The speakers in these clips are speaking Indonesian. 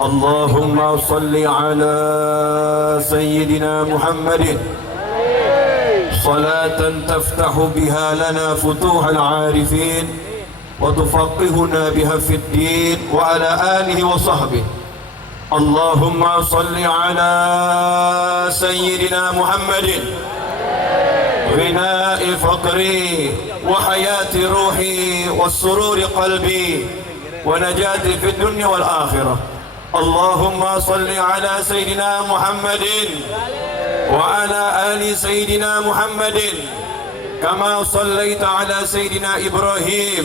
اللهم صل على سيدنا محمد صلاة تفتح بها لنا فتوح العارفين وتفقهنا بها في الدين وعلى آله وصحبه. اللهم صل على سيدنا محمد غناء فقري وحياة روحي والسرور قلبي ونجاتي في الدنيا والآخرة. اللهم صل على سيدنا محمد وعلى آل سيدنا محمد كما صليت على سيدنا إبراهيم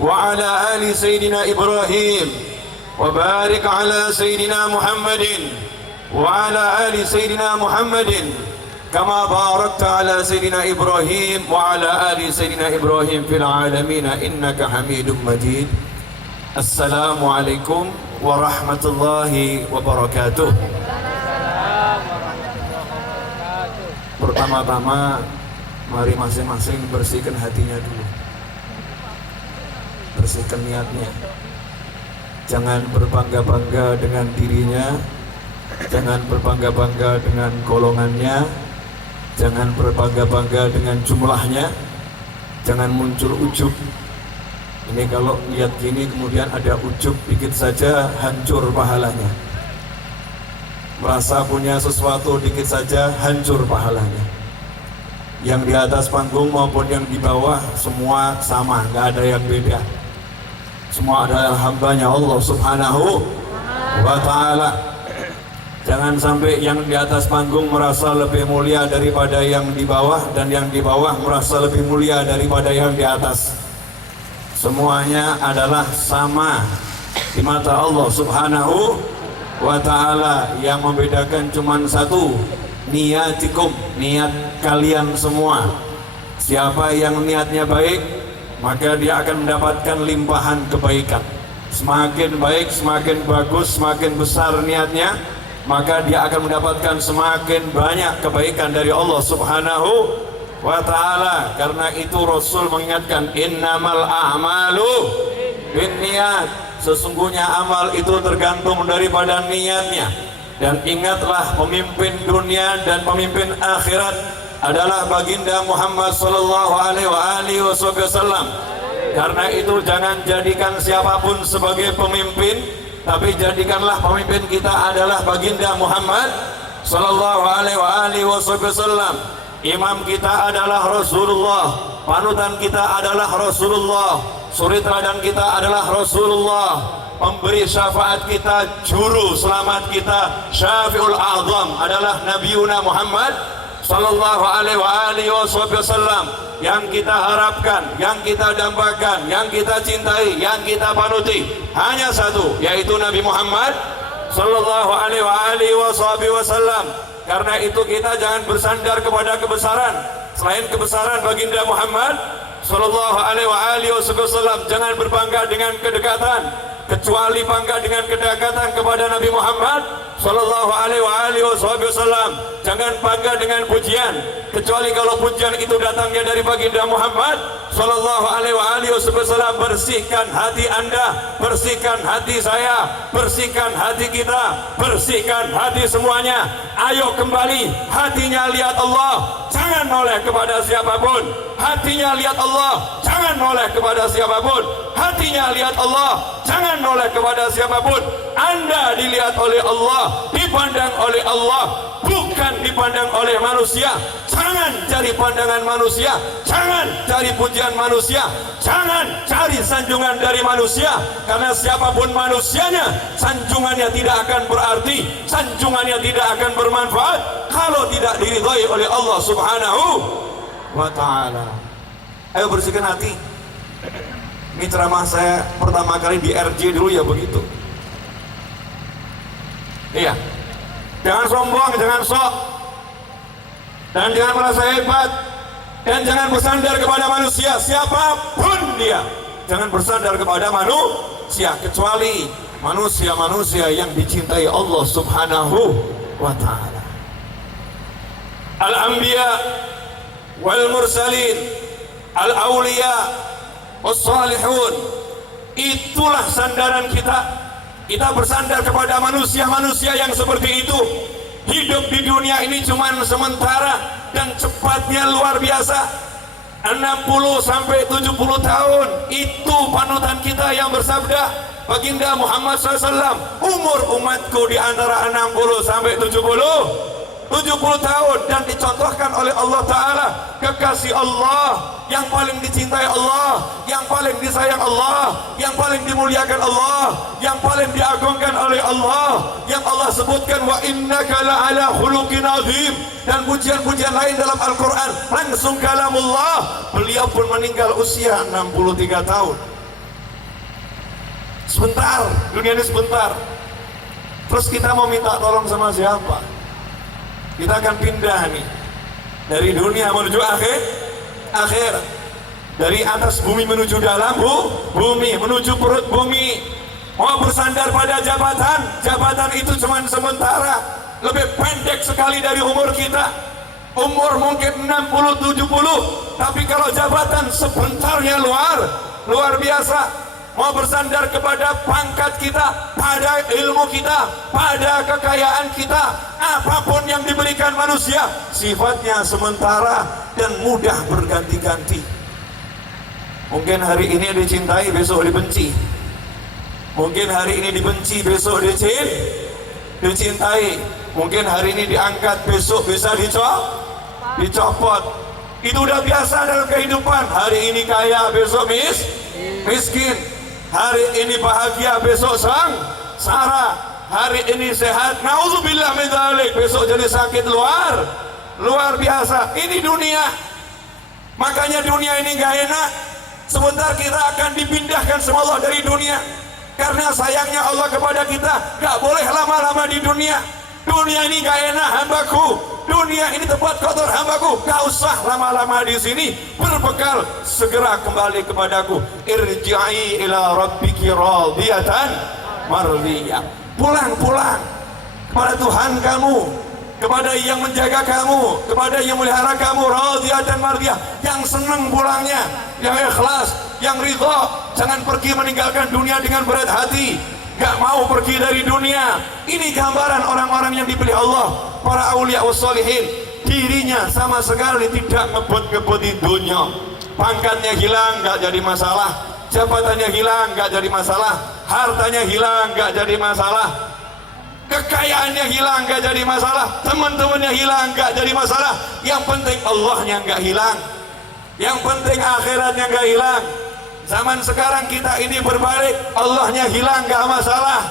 وعلى آل سيدنا إبراهيم وبارك على سيدنا محمد وعلى آل سيدنا محمد كما باركت على سيدنا إبراهيم وعلى آل سيدنا إبراهيم في العالمين إنك حميد مجيد. Assalamualaikum warahmatullahi wabarakatuh. Pertama-tama mari masing-masing bersihkan hatinya dulu, bersihkan niatnya. Jangan berbangga-bangga dengan dirinya, jangan berbangga-bangga dengan golongannya, jangan berbangga-bangga dengan jumlahnya, jangan muncul ujub. Ini kalau lihat gini kemudian ada ujub dikit saja hancur pahalanya. Merasa punya sesuatu dikit saja hancur pahalanya. Yang di atas panggung maupun yang di bawah semua sama, nggak ada yang beda. Semua adalah hambanya Allah Subhanahu wa ta'ala. Jangan sampai yang di atas panggung merasa lebih mulia daripada yang di bawah, dan yang di bawah merasa lebih mulia daripada yang di atas. Semuanya adalah sama di mata Allah Subhanahu wa ta'ala. Yang membedakan cuma satu, niyatikum, niat kalian semua. Siapa yang niatnya baik, maka dia akan mendapatkan limpahan kebaikan. Semakin baik, semakin bagus, semakin besar niatnya, maka dia akan mendapatkan semakin banyak kebaikan dari Allah Subhanahu wa ta'ala. Karena itu Rasul mengingatkan, innamal a'malu binniyat, sesungguhnya amal itu tergantung daripada niatnya. Dan ingatlah, pemimpin dunia dan pemimpin akhirat adalah baginda Muhammad sallallahu alaihi wasallam. Karena itu jangan jadikan siapapun sebagai pemimpin, tapi jadikanlah pemimpin kita adalah baginda Muhammad sallallahu alaihi wasallam. Imam kita adalah Rasulullah, panutan kita adalah Rasulullah, suri teladan kita adalah Rasulullah, pemberi syafaat kita, juru selamat kita, Syafiul A'zam adalah Nabiuna Muhammad sallallahu alaihi wasallam. Yang kita harapkan, yang kita dambakan, yang kita cintai, yang kita panuti hanya satu, yaitu Nabi Muhammad sallallahu alaihi wasallam. Karena itu kita jangan bersandar kepada kebesaran selain kebesaran baginda Muhammad sallallahu alaihi wasallam. Jangan berbangga dengan kedekatan, kecuali bangga dengan kedekatan kepada Nabi Muhammad sallallahu alaihi wasallam. Jangan bangga dengan pujian, kecuali kalau pujian itu datangnya dari baginda Muhammad sallallahu alaihi wasallam. Bersihkan hati Anda, bersihkan hati saya, bersihkan hati kita, bersihkan hati semuanya. Ayo kembali, hatinya lihat Allah, jangan noleh kepada siapapun. Hatinya lihat Allah, jangan noleh kepada siapapun. Hatinya lihat Allah, jangan noleh kepada siapapun. Anda dilihat oleh Allah, dipandang oleh Allah, bukan dipandang oleh manusia. Jangan cari pandangan manusia, jangan cari pujian manusia, jangan cari sanjungan dari manusia. Karena siapapun manusianya, sanjungannya tidak akan berarti, sanjungannya tidak akan bermanfaat kalau tidak diridhai oleh Allah Subhanahu wa ta'ala. Ayo bersihkan hati. Ini ceramah saya pertama kali di RJ dulu ya begitu. Iya, jangan sombong, jangan sok, dan jangan merasa hebat, dan jangan bersandar kepada manusia siapapun dia. Jangan bersandar kepada manusia, kecuali manusia-manusia yang dicintai Allah Subhanahu wa ta'ala. Al-anbiya wal mursalin, al-awliya was salihun, itulah sandaran kita. Kita bersandar kepada manusia-manusia yang seperti itu. Hidup di dunia ini cuma sementara dan cepatnya luar biasa. 60 sampai 70 tahun itu panutan kita yang bersabda, baginda Muhammad SAW, umur umatku di antara 60 sampai 70 tahun, dan dicontohkan oleh Allah Ta'ala kekasih Allah yang paling dicintai Allah, yang paling disayang Allah, yang paling dimuliakan Allah, yang paling diagungkan oleh Allah, yang Allah sebutkan wa innaka la'ala khuluqin azim, dan pujian-pujian lain dalam Al-Quran langsung kalamullah. Beliau pun meninggal usia 63 tahun. Sebentar, dunia ini sebentar. Terus kita mau minta tolong sama siapa? Kita akan pindah nih dari dunia menuju akhirat, dari atas bumi menuju dalam bumi, menuju perut bumi. Mau bersandar pada jabatan itu cuma sementara, lebih pendek sekali dari umur kita. Umur mungkin 60-70, tapi kalau jabatan sebentarnya luar biasa. Mau bersandar kepada pangkat kita, pada ilmu kita, pada kekayaan kita, apapun yang diberikan manusia sifatnya sementara dan mudah berganti-ganti. Mungkin hari ini dicintai, besok dibenci. Mungkin hari ini dibenci, besok dicintai. Mungkin hari ini diangkat, besok bisa dicopot. Itu udah biasa dalam kehidupan. Hari ini kaya, besok miskin. Hari ini bahagia, besok sengsara. Hari ini sehat, naudzubillah min dzalik, besok jadi sakit luar biasa. Ini dunia. Makanya dunia ini gak enak. Sebentar kita akan dipindahkan sama Allah dari dunia. Karena sayangnya Allah kepada kita, gak boleh lama-lama di dunia. Dunia ini gak enak hambaku. Dunia ini tempat kotor hambaku, gak usah lama-lama di sini. Berbekal segera kembali kepadaku. Irji'i ila rabbiki radiyatan mardiyah. Pulang kepada Tuhan kamu, kepada yang menjaga kamu, kepada yang melihara kamu, radiyatan mardiyah, yang senang pulangnya, yang ikhlas, yang ridha. Jangan pergi meninggalkan dunia dengan berat hati, gak mau pergi dari dunia. Ini gambaran orang-orang yang dipilih Allah, para aulia wassalihin. Dirinya sama sekali tidak ngebut-ngebut di dunia. Pangkatnya hilang gak jadi masalah, jabatannya hilang gak jadi masalah, hartanya hilang gak jadi masalah, kekayaannya hilang gak jadi masalah, teman-temannya hilang gak jadi masalah. Yang penting Allahnya gak hilang, yang penting akhiratnya gak hilang. Zaman sekarang kita ini berbalik, Allahnya hilang gak masalah,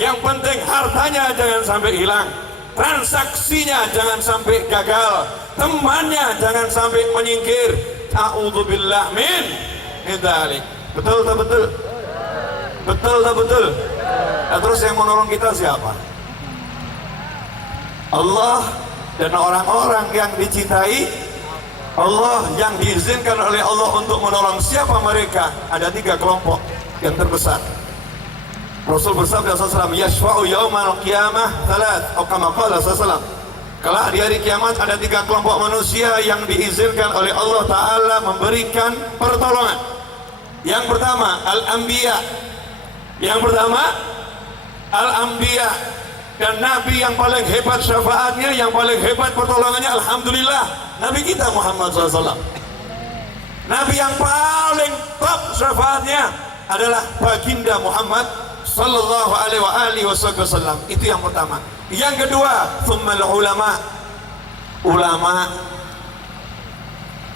yang penting hartanya jangan sampai hilang, transaksinya jangan sampai gagal, temannya jangan sampai menyingkir. A'udzubillah min dzalik. Betul tak betul? Betul tak betul? Nah, terus yang menolong kita siapa? Allah dan orang-orang yang dicintai Allah, yang diizinkan oleh Allah untuk menolong. Siapa mereka? Ada 3 kelompok yang terbesar. Rasul bersabda SAW, yashfa'u yaumal qiyamah thalath, atau kama qala SAW. Kelak di hari kiamat ada 3 kelompok manusia yang diizinkan oleh Allah Ta'ala memberikan pertolongan. Yang pertama al-anbiya. Yang pertama al-anbiya, dan Nabi yang paling hebat syafaatnya, yang paling hebat pertolongannya, alhamdulillah, Nabi kita Muhammad SAW. Nabi yang paling top syafaatnya adalah baginda Muhammad sallallahu alaihi wasallam. Itu yang pertama. Yang kedua, tsummal ulama.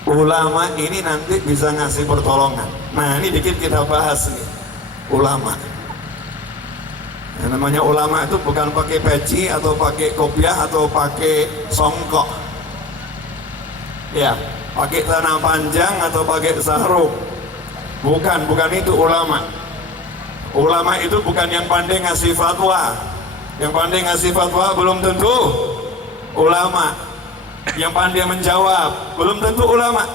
Ulama ini nanti bisa ngasih pertolongan. Nah, ini dikit kita bahas nih. Ulama. Yang namanya ulama itu bukan pakai peci atau pakai kopiah atau pakai songkok. Ya, pakai celana panjang atau pakai sarung. Bukan itu ulama. Ulama itu bukan yang pandai ngasih fatwa. Yang pandai ngasih fatwa belum tentu ulama. Yang pandai menjawab belum tentu ulama.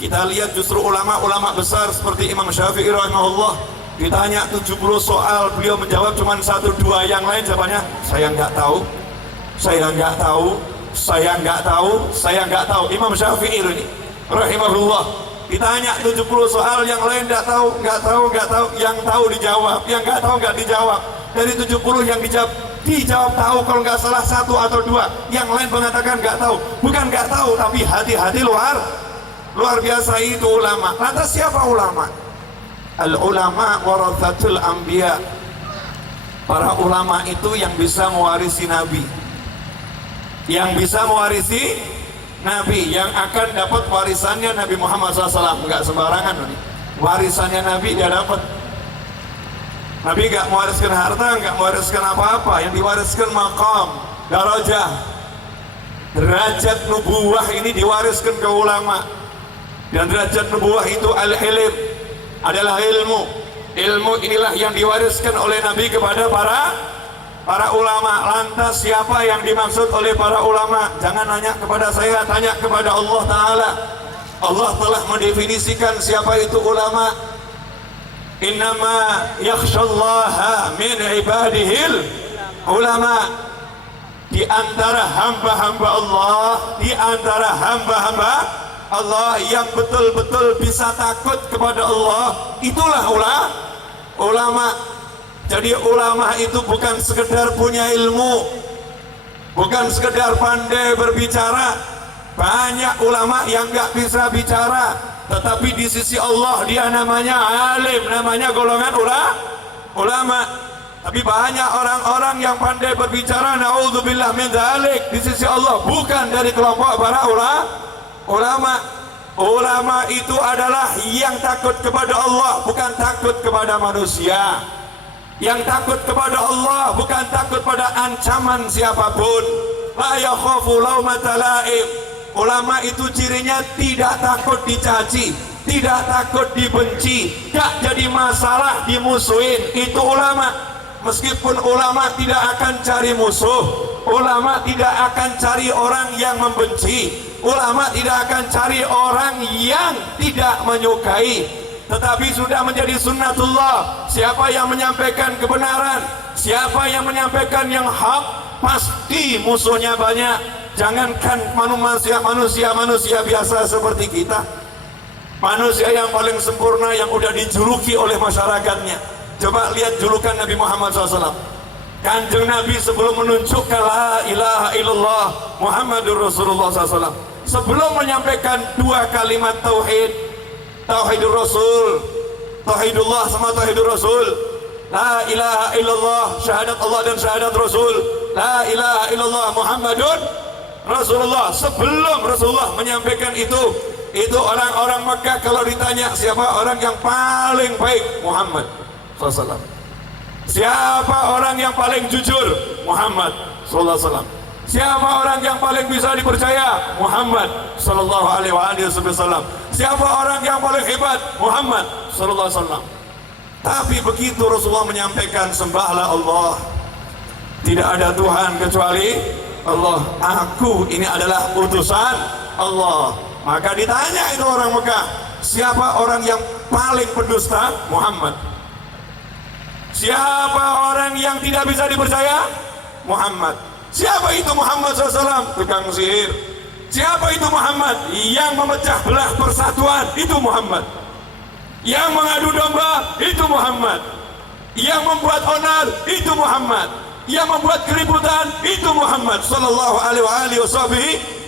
Kita lihat justru ulama-ulama besar seperti Imam Syafi'i rahimahullah, ditanya 70 soal, beliau menjawab cuma 1-2, yang lain jawabannya saya nggak tahu, saya nggak tahu, saya nggak tahu, saya nggak tahu. Imam Syafi'i ini rahimahullah ditanya 70 soal, yang lain nggak tahu, yang tahu dijawab, yang nggak tahu nggak dijawab. Dari 70 yang dijawab tahu, kalau nggak salah 1 atau 2. Yang lain mengatakan nggak tahu. Bukan nggak tahu, tapi hati-hati luar biasa itu ulama. Lantas siapa ulama? Al ulama warathatul anbiya. Para ulama itu yang bisa mewarisi Nabi, yang bisa mewarisi Nabi, yang akan dapat warisannya Nabi Muhammad SAW. Nggak sembarangan nih. Warisannya Nabi dia dapat. Nabi nggak mewariskan harta, nggak mewariskan apa-apa. Yang diwariskan maqam, darajah, derajat nubuwah ini diwariskan ke ulama. Dan derajat nubuwah itu al-ilm, adalah ilmu. Ilmu inilah yang diwariskan oleh Nabi kepada para ulama. Lantas siapa yang dimaksud oleh para ulama? Jangan nanya kepada saya, tanya kepada Allah Ta'ala. Allah telah mendefinisikan siapa itu ulama. Innama yakhshallaha min ibadihil ulama. Di antara hamba-hamba Allah, di antara hamba-hamba Allah yang betul-betul bisa takut kepada Allah, itulah ulama. Jadi ulama itu bukan sekedar punya ilmu, bukan sekedar pandai berbicara. Banyak ulama yang nggak bisa bicara, tetapi di sisi Allah dia namanya alim, namanya golongan ulama. Tapi banyak orang-orang yang pandai berbicara, naudzubillah min dzalik, di sisi Allah bukan dari kelompok para ulama. Ulama itu adalah yang takut kepada Allah, bukan takut kepada manusia. Yang takut kepada Allah, bukan takut pada ancaman siapapun. La yakhafu laumata laim. Ulama itu cirinya tidak takut dicaci, tidak takut dibenci, gak jadi masalah dimusuhin. Itu ulama. Meskipun ulama tidak akan cari musuh, ulama tidak akan cari orang yang membenci, ulama tidak akan cari orang yang tidak menyukai. Tetapi sudah menjadi sunnatullah, siapa yang menyampaikan kebenaran, siapa yang menyampaikan yang hak, pasti musuhnya banyak. Jangankan manusia biasa seperti kita, manusia yang paling sempurna yang udah dijuluki oleh masyarakatnya. Coba lihat julukan Nabi Muhammad SAW. Kanjeng Nabi sebelum menunjukkan la ilaha illallah Muhammadur Rasulullah SAW, sebelum menyampaikan 2 kalimat tauhid, tauhidur Rasul, tauhidullah sama tauhidur Rasul, la ilaha illallah, syahadat Allah dan syahadat Rasul, la ilaha illallah Muhammadun Rasulullah. Sebelum Rasulullah menyampaikan itu orang-orang Mekah kalau ditanya siapa orang yang paling baik, Muhammad SAW. Siapa orang yang paling jujur, Muhammad SAW. Siapa orang yang paling bisa dipercaya, Muhammad Sallallahu Alaihi Wasallam. Siapa orang yang paling hebat, Muhammad Sallallahu Alaihi Wasallam. Tapi begitu Rasulullah menyampaikan sembahlah Allah, tidak ada Tuhan kecuali Allah, aku ini adalah utusan Allah. Maka ditanya itu orang Mekah, siapa orang yang paling pendusta? Muhammad. Siapa orang yang tidak bisa dipercaya? Muhammad. Siapa itu Muhammad SAW? Tukang sihir. Siapa itu Muhammad? Yang memecah belah persatuan, itu Muhammad. Yang mengadu domba, itu Muhammad. Yang membuat onar, itu Muhammad. Yang membuat keributan, itu Muhammad Sallallahu Alaihi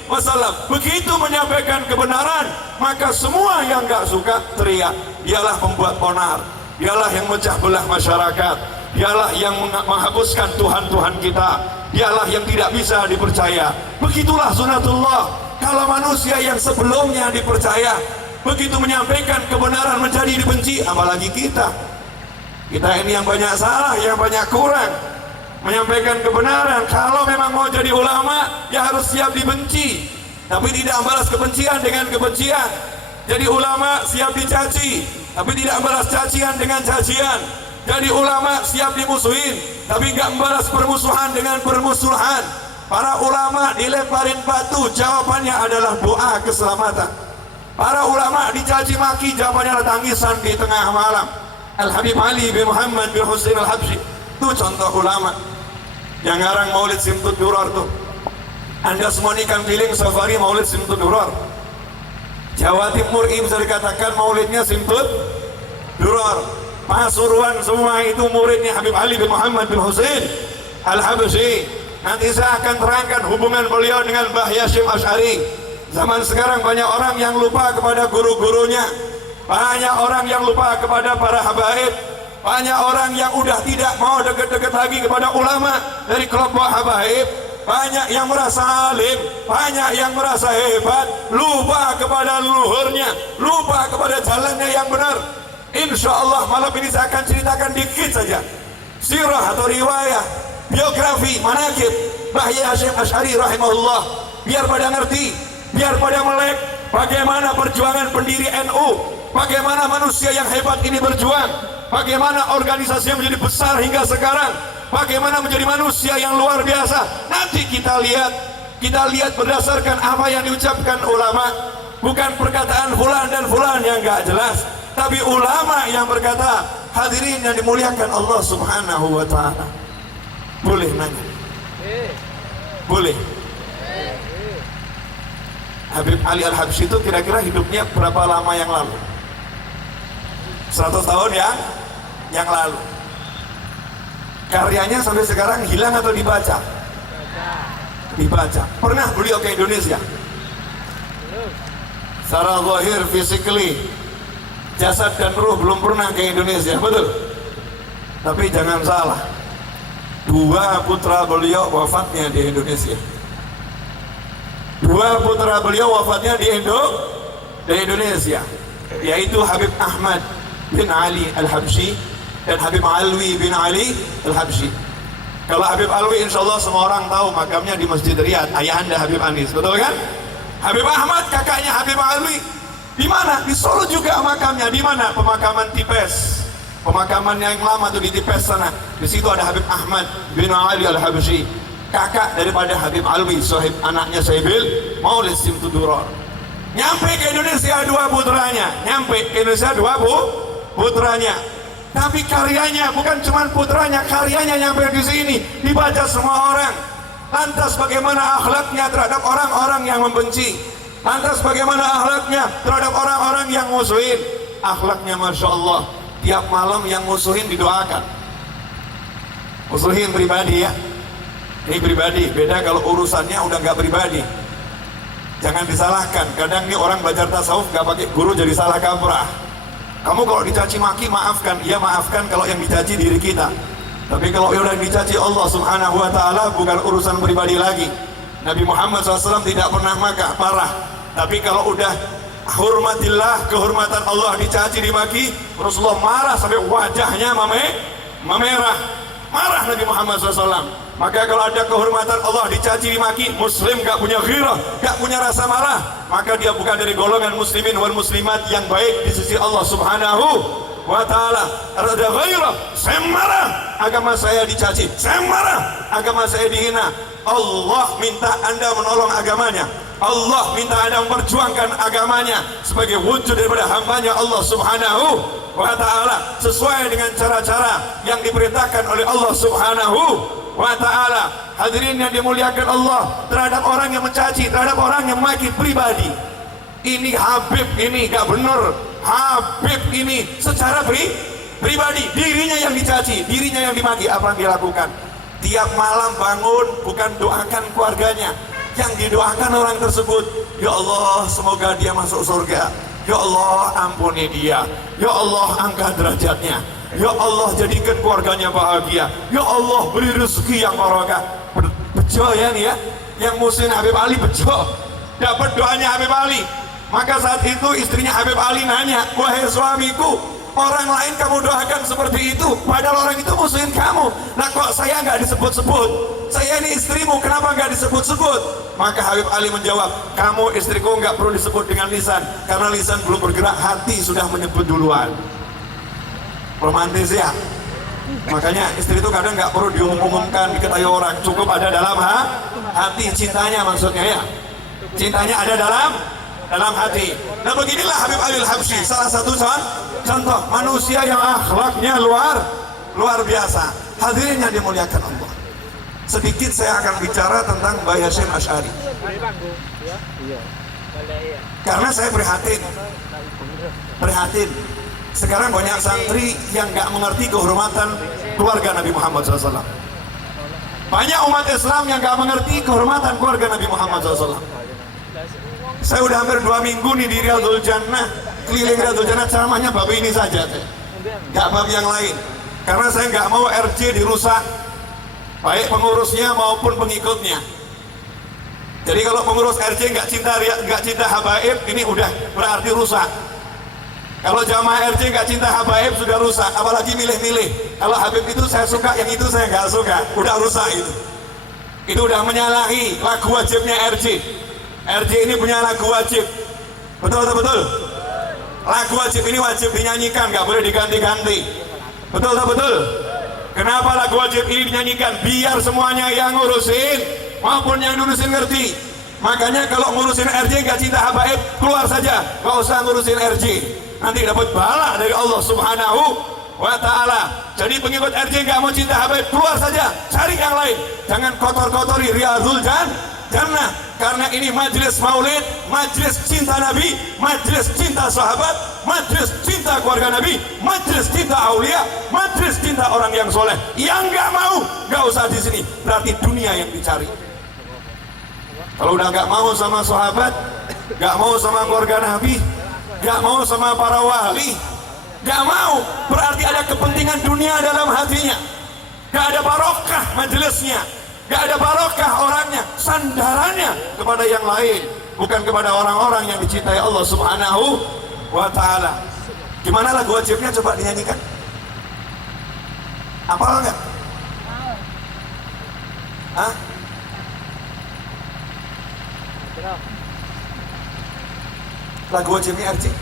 Wasallam. Begitu menyampaikan kebenaran, maka semua yang gak suka teriak, dialah pembuat onar, dialah yang memecah belah masyarakat, dialah yang menghapuskan Tuhan-Tuhan kita, dialah yang tidak bisa dipercaya. Begitulah sunatullah. Kalau manusia yang sebelumnya dipercaya, begitu menyampaikan kebenaran menjadi dibenci, apalagi kita ini yang banyak salah, yang banyak kurang menyampaikan kebenaran. Kalau memang mau jadi ulama, ya harus siap dibenci, tapi tidak membalas kebencian dengan kebencian. Jadi ulama siap dicaci, tapi tidak membalas cacian dengan cacian. Jadi ulama siap dimusuhin, tapi nggak membalas permusuhan dengan permusuhan. Para ulama dilemparin batu, jawabannya adalah doa keselamatan. Para ulama dicaci maki, jawabannya adalah tangisan di tengah malam. Al-Habib Ali bin Muhammad bin Husain Al-Habsyi, itu contoh ulama yang ngarang Maulid Simtud Duror tuh. Anda semua ini kan keliling safari Maulid Simtud Duror. Jawa Timur ini bisa dikatakan maulidnya Simtud Duror. Pasuruan semua itu muridnya Habib Ali bin Muhammad bin Husain Al-Habsyi. Nanti saya akan terangkan hubungan beliau dengan Mbah Hasyim Asy'ari. Zaman sekarang banyak orang yang lupa kepada guru-gurunya, banyak orang yang lupa kepada para habaib, banyak orang yang udah tidak mau dekat-dekat lagi kepada ulama dari kelompok habaib, banyak yang merasa alim, banyak yang merasa hebat, lupa kepada leluhurnya, lupa kepada jalannya yang benar. Insya Allah malam ini saya akan ceritakan dikit saja sirah atau riwayah, biografi, manaqib Mbah Hasyim Asy'ari rahimahullah, biar pada ngerti, biar pada melek bagaimana perjuangan pendiri NU, bagaimana manusia yang hebat ini berjuang, bagaimana organisasi yang menjadi besar hingga sekarang, bagaimana menjadi manusia yang luar biasa. Nanti kita lihat berdasarkan apa yang diucapkan ulama, bukan perkataan fulan dan fulan yang gak jelas, tapi ulama yang berkata. Hadirin yang dimuliakan Allah Subhanahu wa ta'ala, boleh nanya? Boleh? Habib Ali Al-Habsyi itu kira-kira hidupnya berapa lama yang lalu? 100 tahun yang lalu. Karyanya sampai sekarang hilang atau dibaca? Dibaca. Pernah beliau ke Indonesia? Secara zahir, physically, jasad dan ruh belum pernah ke Indonesia, betul? Tapi jangan salah, 2 putra beliau wafatnya di Indonesia. 2 putra beliau wafatnya di Indonesia, yaitu Habib Ahmad bin Ali Al-Habsyi dan Habib Alwi bin Ali Al-Habsyi. Kalau Habib Alwi insya Allah semua orang tahu makamnya di Masjid Riyadh, ayahanda Habib Anis, betul kan? Habib Ahmad kakaknya Habib Alwi di mana? Di Solo juga makamnya. Di mana? Pemakaman Tipes. Pemakaman yang lama tuh di Tipes sana. Di situ ada Habib Ahmad bin Ali Al-Habsyi, kakak daripada Habib Alwi, sahib anaknya Saibil Maulid Simtuduror. Nyampe ke Indonesia 2 putranya. Nyampe ke Indonesia 2 putranya. Tapi karyanya bukan cuma putranya, karyanya nyampe di sini dibaca semua orang. Lantas bagaimana akhlaknya terhadap orang-orang yang membenci? Lantas bagaimana akhlaknya terhadap orang-orang yang musuhin? Akhlaknya Masya Allah, tiap malam yang musuhin didoakan. Musuhin pribadi ya, ini pribadi. Beda kalau urusannya udah nggak pribadi, jangan disalahkan. Kadang nih orang belajar tasawuf nggak pakai guru jadi salah kaprah. Kamu kalau dicaci maki maafkan, iya maafkan kalau yang dicaci diri kita. Tapi kalau udah dicaci Allah Subhanahu wa ta'ala, bukan urusan pribadi lagi. Nabi Muhammad SAW tidak pernah marah. Tapi kalau udah hormatillah, kehormatan Allah dicaci dimaki, Rasulullah marah sampai wajahnya memerah. Marah Nabi Muhammad SAW. Maka kalau ada kehormatan Allah dicaci dimaki, Muslim gak punya ghirah, gak punya rasa marah, maka dia bukan dari golongan muslimin wal muslimat yang baik di sisi Allah Subhanahu wa ta'ala. Ada ghairah, saya marah agama saya dicaci, saya marah agama saya dihina. Allah minta Anda menolong agamanya, Allah minta Anda memperjuangkan agamanya sebagai wujud daripada hambanya Allah Subhanahu wa ta'ala, sesuai dengan cara-cara yang diperintahkan oleh Allah Subhanahu wa ta'ala. Hadirin yang dimuliakan Allah, terhadap orang yang mencaci, terhadap orang yang memaki pribadi, ini Habib ini gak benar, Habib ini secara pribadi, dirinya yang dicaci, dirinya yang dimaki. Apa yang dia lakukan? Tiap malam bangun bukan doakan keluarganya, yang didoakan orang tersebut, ya Allah semoga dia masuk surga, ya Allah ampuni dia, ya Allah angkat derajatnya, ya Allah jadikan keluarganya bahagia, ya Allah beri rezeki yang barokah. Bejo ya nih ya, yang musim Habib Ali bejo, dapat doanya Habib Ali. Maka saat itu istrinya Habib Ali nanya, wahai suamiku, orang lain kamu doakan seperti itu, padahal orang itu musuhin kamu. Nah kok saya nggak disebut-sebut? Saya ini istrimu, kenapa nggak disebut-sebut? Maka Habib Ali menjawab, kamu istriku nggak perlu disebut dengan lisan, karena lisan belum bergerak, hati sudah menyebut duluan. Romantis ya. Makanya istri itu kadang nggak perlu diumumkan, diketahui orang, cukup ada dalam hati, cintanya maksudnya ya. Cintanya ada dalam hati. Nah beginilah Habib Ali Al-Habsyi, salah satu contoh manusia yang akhlaknya luar biasa. Hadirin yang dimuliakan Allah, sedikit saya akan bicara tentang Mbah Hasyim Asy'ari, karena saya prihatin Sekarang banyak santri yang nggak mengerti kehormatan keluarga Nabi Muhammad SAW. Banyak umat Islam yang nggak mengerti kehormatan keluarga Nabi Muhammad SAW. Saya udah hampir 2 minggu nih di Riyadhul Jannah, keliling Riyadhul Jannah, ceramahnya bab ini saja, nggak bab yang lain. Karena saya nggak mau RJ dirusak, baik pengurusnya maupun pengikutnya. Jadi kalau pengurus RJ nggak cinta habaib, ini udah berarti rusak. Kalau jamaah RJ nggak cinta habaib sudah rusak, apalagi milih-milih. Kalau Habib itu saya suka, yang itu saya nggak suka, udah rusak itu. Itu udah menyalahi lagu wajibnya RJ. RJ ini punya lagu wajib, betul atau betul? Lagu wajib ini wajib dinyanyikan, nggak boleh diganti-ganti, betul atau betul? Kenapa lagu wajib ini dinyanyikan? Biar semuanya yang ngurusin maupun yang ngurusin ngerti. Makanya kalau ngurusin RJ nggak cinta habaib, keluar saja, nggak usah ngurusin RJ. Nanti dapat bala dari Allah Subhanahu wa Ta'ala. Jadi pengikut RJ nggak mau cinta habaib, keluar saja, cari yang lain. Jangan kotor-kotori Riyadhul Jannah, karena ini majelis maulid, majelis cinta Nabi, majelis cinta sahabat, majelis cinta keluarga Nabi, majelis cinta aulia, majelis cinta orang yang soleh. Yang nggak mau, nggak usah di sini. Berarti dunia yang dicari. Kalau udah nggak mau sama sahabat, nggak mau sama keluarga Nabi, nggak mau sama para wali, nggak mau, berarti ada kepentingan dunia dalam hatinya. Nggak ada barokah majelisnya, nggak ada barokah orangnya, sandarannya kepada yang lain, bukan kepada orang-orang yang dicintai Allah Subhanahu wa Ta'ala. Gimana lagu wajibnya, coba dinyanyikan? Hafal nggak? Hah? Lagu wajibnya RJ?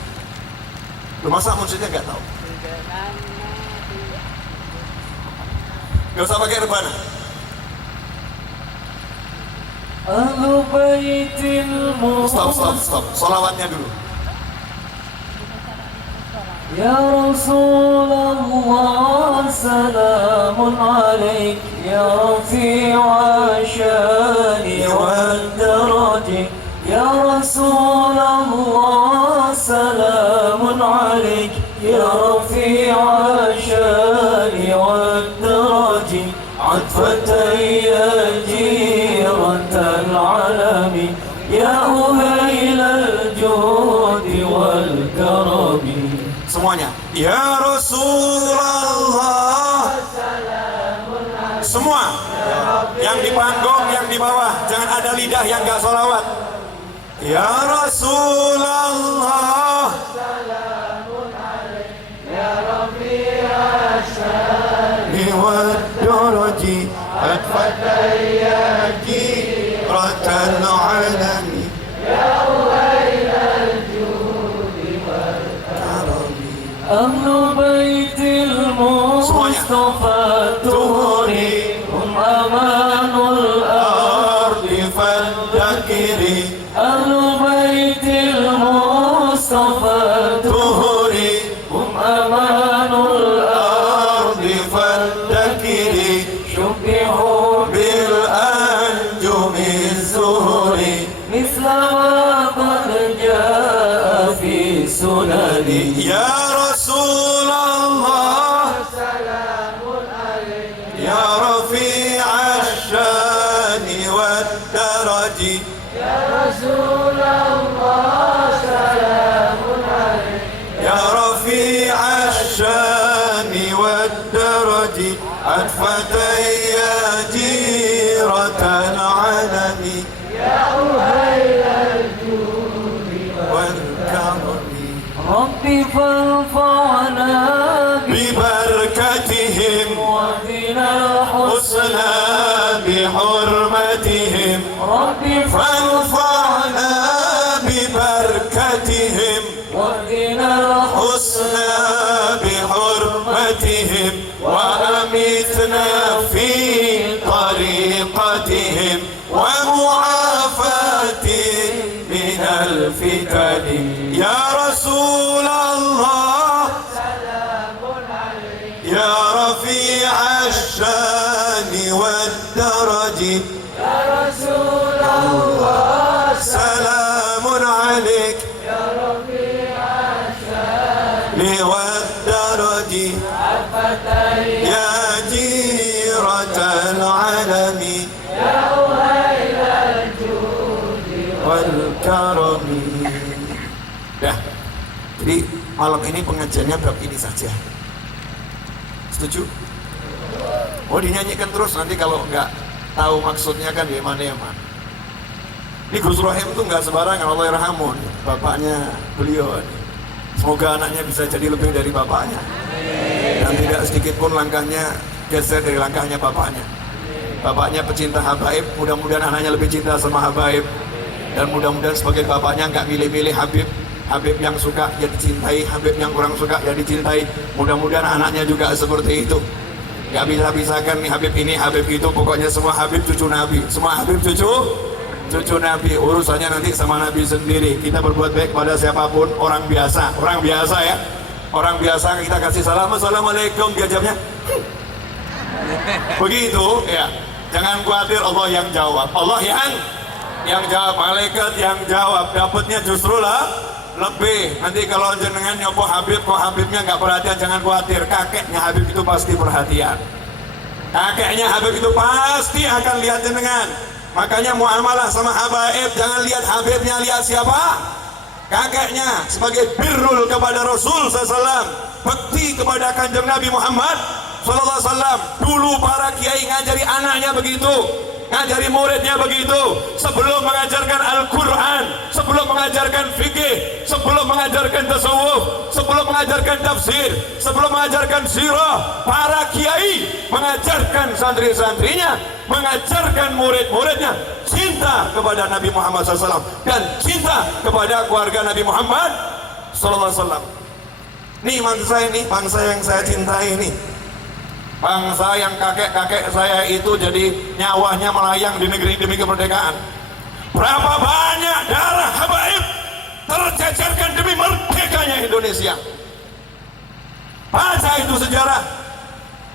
Lu masa musiknya nggak tahu? Gak usah pakai rebana. Stop. Salawatnya dulu. Ya Rasulullah, salamun alaik, ya rafi'a syani wal darajih. Ya Rasulullah, salamun alaik, ya rafi'a syani wal darajih. عطفة يا جيرة العالم يا أهيل الجود والكرم. Semuanya. Ya Rasulullah. Semua. Yang di panggung, yang di bawah, jangan ada lidah yang gak sholawat. Ya Rasulullah. Ya Rafi'a syani wad daraji atfataya jiratan alami ya uwailal judi wal karami. Ahlu baitil Mustafa tuhri hum amanul ardi faddakiri. Ahlu baitil Mustafa tuhri hum amanul ardi faddakiri. شبهوا بالأنجم الزهري مثل ما قد جاء في سنن. يا رسول الله سلام عليك يا رفيع الشان والدرج. يا رسول الله سلام عليك يا رفيع الشان والدرج عطفة يا جيرة العلم يا أهيل الجود والكرم. ربي فارفعنا ببركتهم بوادنا الحسنى حسنى بحرمتهم. ربي فارفعنا ببركتهم وادنا حسنى بحرمتهم وأمتنا في طريقتهم ومعافاة من الفتن. يا رسول الله سلام عليك يا رفيع الشان والدرج. يا رسول الله سلام عليك يا رفيع الشان والدرج العالمين يا ويل الجود والكرم. Dah. Jadi malam ini pengajiannya bab ini saja. Setuju? Oh, dinyanyikan terus, nanti kalau nggak tahu maksudnya kan ya mana. Ini Gus Rohim tuh nggak sembarangan, Allah yarhamun, bapaknya beliau. Semoga anaknya bisa jadi lebih dari bapaknya, dan tidak sedikit pun langkahnya geser dari langkahnya bapaknya. Bapaknya pecinta habaib, mudah-mudahan anaknya lebih cinta sama habaib, dan mudah-mudahan sebagai bapaknya nggak milih-milih Habib. Habib yang suka ya dicintai, Habib yang kurang suka ya dicintai. Mudah-mudahan anaknya juga seperti itu. Gak bisa-bisakan nih Habib ini, Habib itu, pokoknya semua Habib cucu Nabi. Semua Habib cucu Nabi. Urusannya nanti sama Nabi sendiri. Kita berbuat baik pada siapapun, orang biasa ya. Orang biasa kita kasih salam, assalamualaikum, dia jawabnya begitu ya. Jangan khawatir, Allah yang jawab. Allah yang jawab, malaikat yang jawab. Dapatnya justru lah lebih. Nanti kalau jenengan nyopo Habib, kok Habibnya nggak perhatian, jangan khawatir, kakeknya Habib itu pasti perhatian. Kakeknya Habib itu pasti akan lihat jenengan. Makanya muamalah sama habaib, jangan lihat Habibnya, lihat siapa? Kakeknya. Sebagai birrul kepada Rasul SAW, bekti kepada kanjeng Nabi Muhammad SAW. Dulu para kiai ngajari anaknya begitu, ngajari muridnya begitu. Sebelum mengajarkan Al-Quran, sebelum mengajarkan fikih, sebelum mengajarkan tasawuf, sebelum mengajarkan tafsir, sebelum mengajarkan sirah, para kiai mengajarkan santri-santrinya, mengajarkan murid-muridnya cinta kepada Nabi Muhammad SAW dan cinta kepada keluarga Nabi Muhammad SAW. Nih bangsa ini, bangsa yang saya cintai ini, bangsa yang kakek-kakek saya itu jadi nyawanya melayang di negeri demi kemerdekaan. Berapa banyak darah habaib tercecerkan demi merdekanya Indonesia. Baca itu sejarah.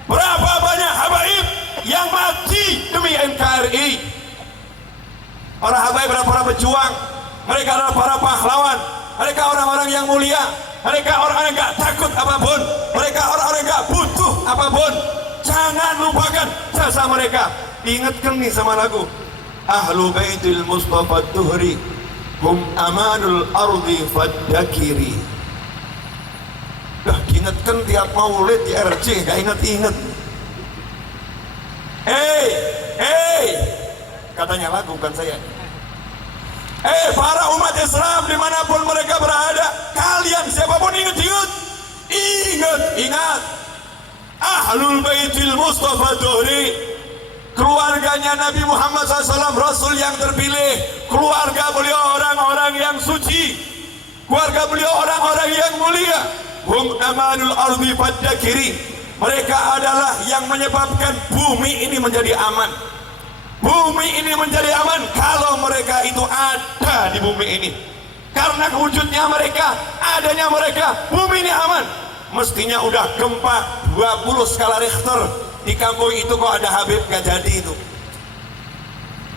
Berapa banyak habaib yang mati demi NKRI. Para habaib adalah para pejuang. Mereka adalah para pahlawan. Mereka orang-orang yang mulia. Mereka orang-orang yang gak takut apapun. Mereka orang-orang yang gak butuh apapun. Jangan lupakan jasa mereka. Ingatkan nih sama lagu Ahlu Baitul Mustafa Tuhri hum amanul ardi faddakiri. Dah ingatkan tiap maulid di RC, gak inget-inget. Hey, katanya lagu bukan saya. Para umat Islam dimanapun mereka berada, kalian siapapun ingat Ahlul Baitil Mustafa Tuhri, keluarganya Nabi Muhammad SAW, Rasul yang terpilih. Keluarga beliau orang-orang yang suci, keluarga beliau orang-orang yang mulia. Hum amanul ardi faddakiri. Mereka adalah yang menyebabkan bumi ini menjadi aman. Bumi ini menjadi aman kalau mereka itu ada di bumi ini. Karena wujudnya mereka, adanya mereka, bumi ini aman. Mestinya udah gempa 20 skala Richter di kampung itu, kok ada Habib gak jadi itu.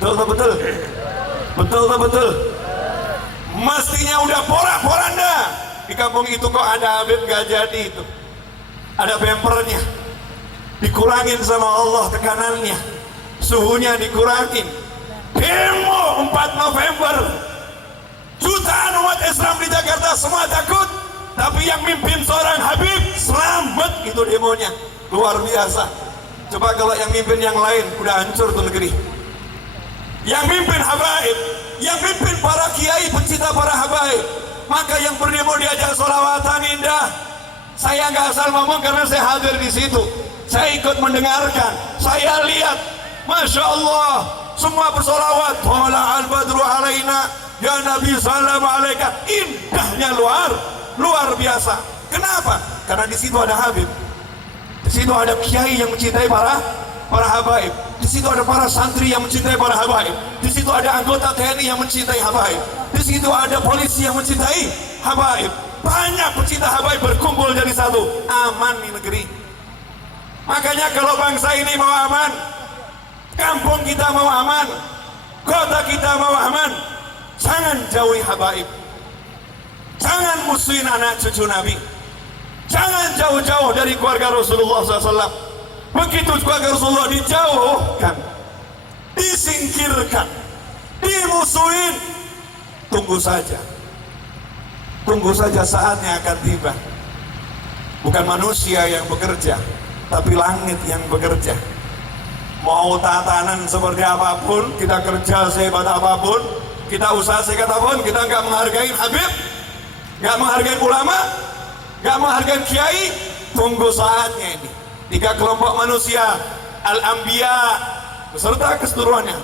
Betul. Mestinya udah porak-poranda di kampung itu, kok ada Habib gak jadi itu. Ada bempernya, dikurangin sama Allah tekanannya, suhunya dikurangin. Demo 4 November, jutaan umat Islam di Jakarta semua takut, tapi yang mimpin seorang Habib, selamat itu demonya, luar biasa. Coba kalau yang mimpin yang lain, udah hancur tuh negeri. Yang mimpin habaib, yang mimpin para kiai pencinta para habaib, maka yang berdemo diajak sholawatan indah. Saya nggak asal ngomong karena saya hadir di situ. Saya ikut mendengarkan. Saya lihat, masya Allah, semua bersolawat. Tola'al badru alaina, ya Nabi salam alaika. Indahnya luar biasa. Kenapa? Karena di situ ada Habib. Di situ ada kiai yang mencintai para habaib. Di situ ada para santri yang mencintai para habaib. Di situ ada anggota TNI yang mencintai habaib. Di situ ada polisi yang mencintai habaib. Banyak pecinta habaib berkumpul jadi satu. Aman nih negeri. Makanya kalau bangsa ini mau aman, kampung kita mau aman, kota kita mau aman, jangan jauhi habaib. Jangan musuhin anak cucu Nabi. Jangan jauh-jauh dari keluarga Rasulullah SAW. Begitu juga Rasulullah dijauhkan, disingkirkan, dimusuhin. Tunggu saja saatnya akan tiba. Bukan manusia yang bekerja, tapi langit yang bekerja. Mau tatanan seperti apapun, kita kerja sehebat apapun, kita usaha sehebat apapun, kita nggak menghargai Habib, nggak menghargai ulama, nggak menghargai kiai. Tunggu saatnya ini. 3 kelompok manusia, al-anbiya beserta keturunannya,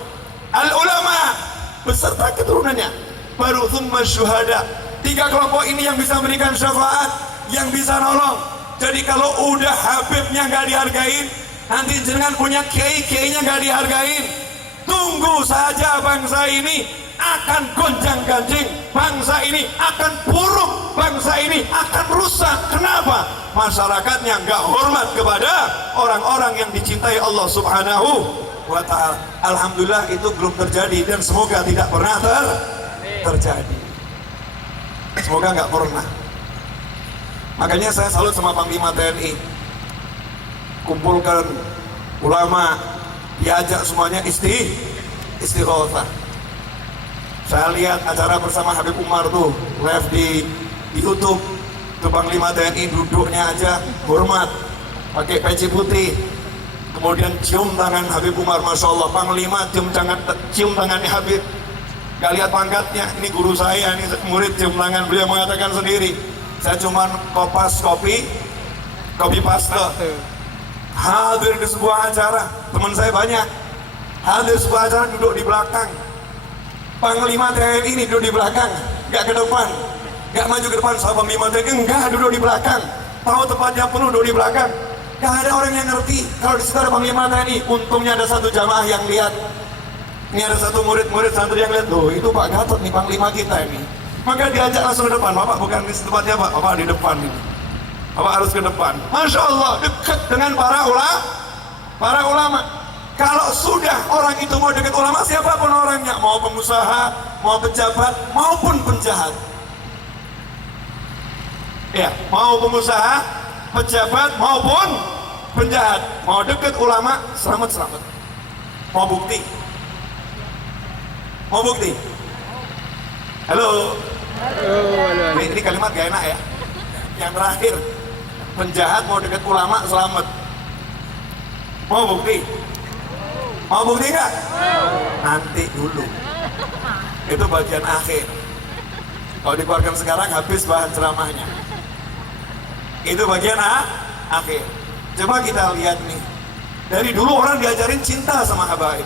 al-ulama beserta keturunannya, baru thumma syuhada. 3 kelompok ini yang bisa memberikan syafaat, yang bisa nolong. Jadi kalau udah Habibnya nggak dihargain, nanti jangan punya kiai-kiainya nggak dihargain. Tunggu saja, bangsa ini akan gonjang-ganjing, bangsa ini akan buruk, bangsa ini akan rusak. Kenapa? Masyarakatnya nggak hormat kepada orang-orang yang dicintai Allah Subhanahu wa ta'ala. Alhamdulillah itu belum terjadi, dan semoga tidak pernah terjadi. Semoga nggak pernah. Makanya saya salut sama Panglima TNI. Kumpulkan ulama, diajak semuanya istighothah. Saya lihat acara bersama Habib Umar tuh live di YouTube. Tuh Panglima TNI duduknya aja hormat, pakai peci putih, kemudian cium tangan Habib Umar. Masya Allah, Panglima cium tangannya Habib. Gak lihat pangkatnya. Ini guru saya, ini murid cium tangan. Beliau mengatakan sendiri, saya cuma kopi paste. Hadir di sebuah acara, teman saya banyak. Hadir sebuah acara duduk di belakang. Panglima TNI ini duduk di belakang, gak ke depan, gak maju ke depan. Sahabat Panglima TNI enggak, duduk di belakang. Tahu tempatnya penuh, duduk di belakang. Gak ada orang yang ngerti kalau di situ ada Panglima TNI. Untungnya ada satu jamaah yang lihat. Ini ada satu murid santri yang lihat, tuh itu Pak Gatot nih, Panglima kita ini. Maka diajak langsung ke depan. Bapak bukan di tempatnya Pak, Bapak di depan ini. Bapak harus ke depan. Masya Allah, dekat dengan para ulama. Kalau sudah orang itu mau dekat ulama, siapapun orangnya, mau pengusaha, mau pejabat, maupun penjahat. Ya, mau pengusaha, pejabat, maupun penjahat, mau dekat ulama, selamat. Mau bukti? Mau bukti? Halo. Ini kalimat gak enak ya. Yang terakhir, penjahat mau dekat ulama, selamat. Mau bukti? Mau bukti nggak? Nanti dulu. Itu bagian akhir. Kalau dikeluarkan sekarang habis bahan ceramahnya. Itu bagian akhir. Coba kita lihat nih. Dari dulu orang diajarin cinta sama habaib.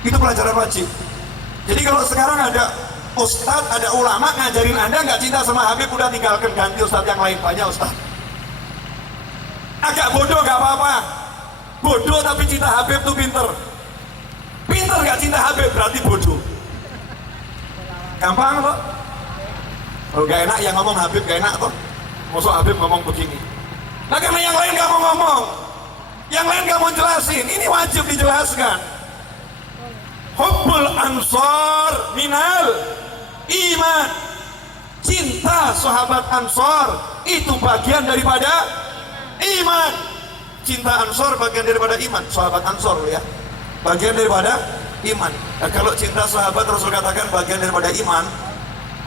Itu pelajaran wajib. Jadi kalau sekarang ada ustadz, ada ulama ngajarin Anda nggak cinta sama Habib, udah tinggalkan, ganti ustadz yang lain. Banyak ustadz. Agak bodoh nggak apa-apa. Bodoh tapi cinta Habib tuh pinter. Pinter nggak cinta Habib berarti bodoh. Gampang kok. Kalau nggak enak yang ngomong Habib gak enak kok. Maksud Habib ngomong begini. Nah karena yang lain nggak mau ngomong, yang lain nggak mau jelasin, ini wajib dijelaskan. Hubbul ansar minal iman. Cinta sahabat Ansar itu bagian daripada iman. Cinta Ansar bagian daripada iman. Sahabat Ansar ya, bagian daripada iman. Nah, kalau cinta sahabat Rasul katakan bagian daripada iman,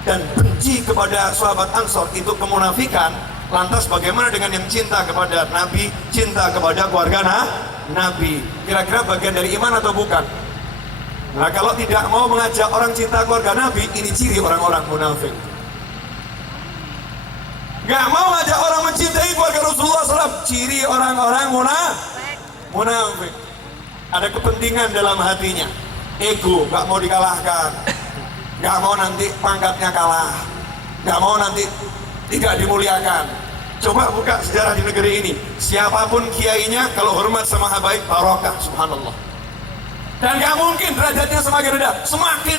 dan benci kepada sahabat Ansar itu kemunafikan. Lantas bagaimana dengan yang cinta kepada Nabi, cinta kepada keluarga Nabi? Kira-kira bagian dari iman atau bukan? Nah kalau tidak mau mengajak orang cinta keluarga Nabi, ini ciri orang-orang munafik. Gak mau ngajak orang mencintai keluarga Rasulullah SAW, ciri orang-orang munafik. Ada kepentingan dalam hatinya, ego, gak mau dikalahkan, gak mau nanti pangkatnya kalah, gak mau nanti tidak dimuliakan. Coba buka sejarah di negeri ini, siapapun kiainya kalau hormat sama habaib, barokah, subhanallah. Dan gak mungkin derajatnya semakin rendah, semakin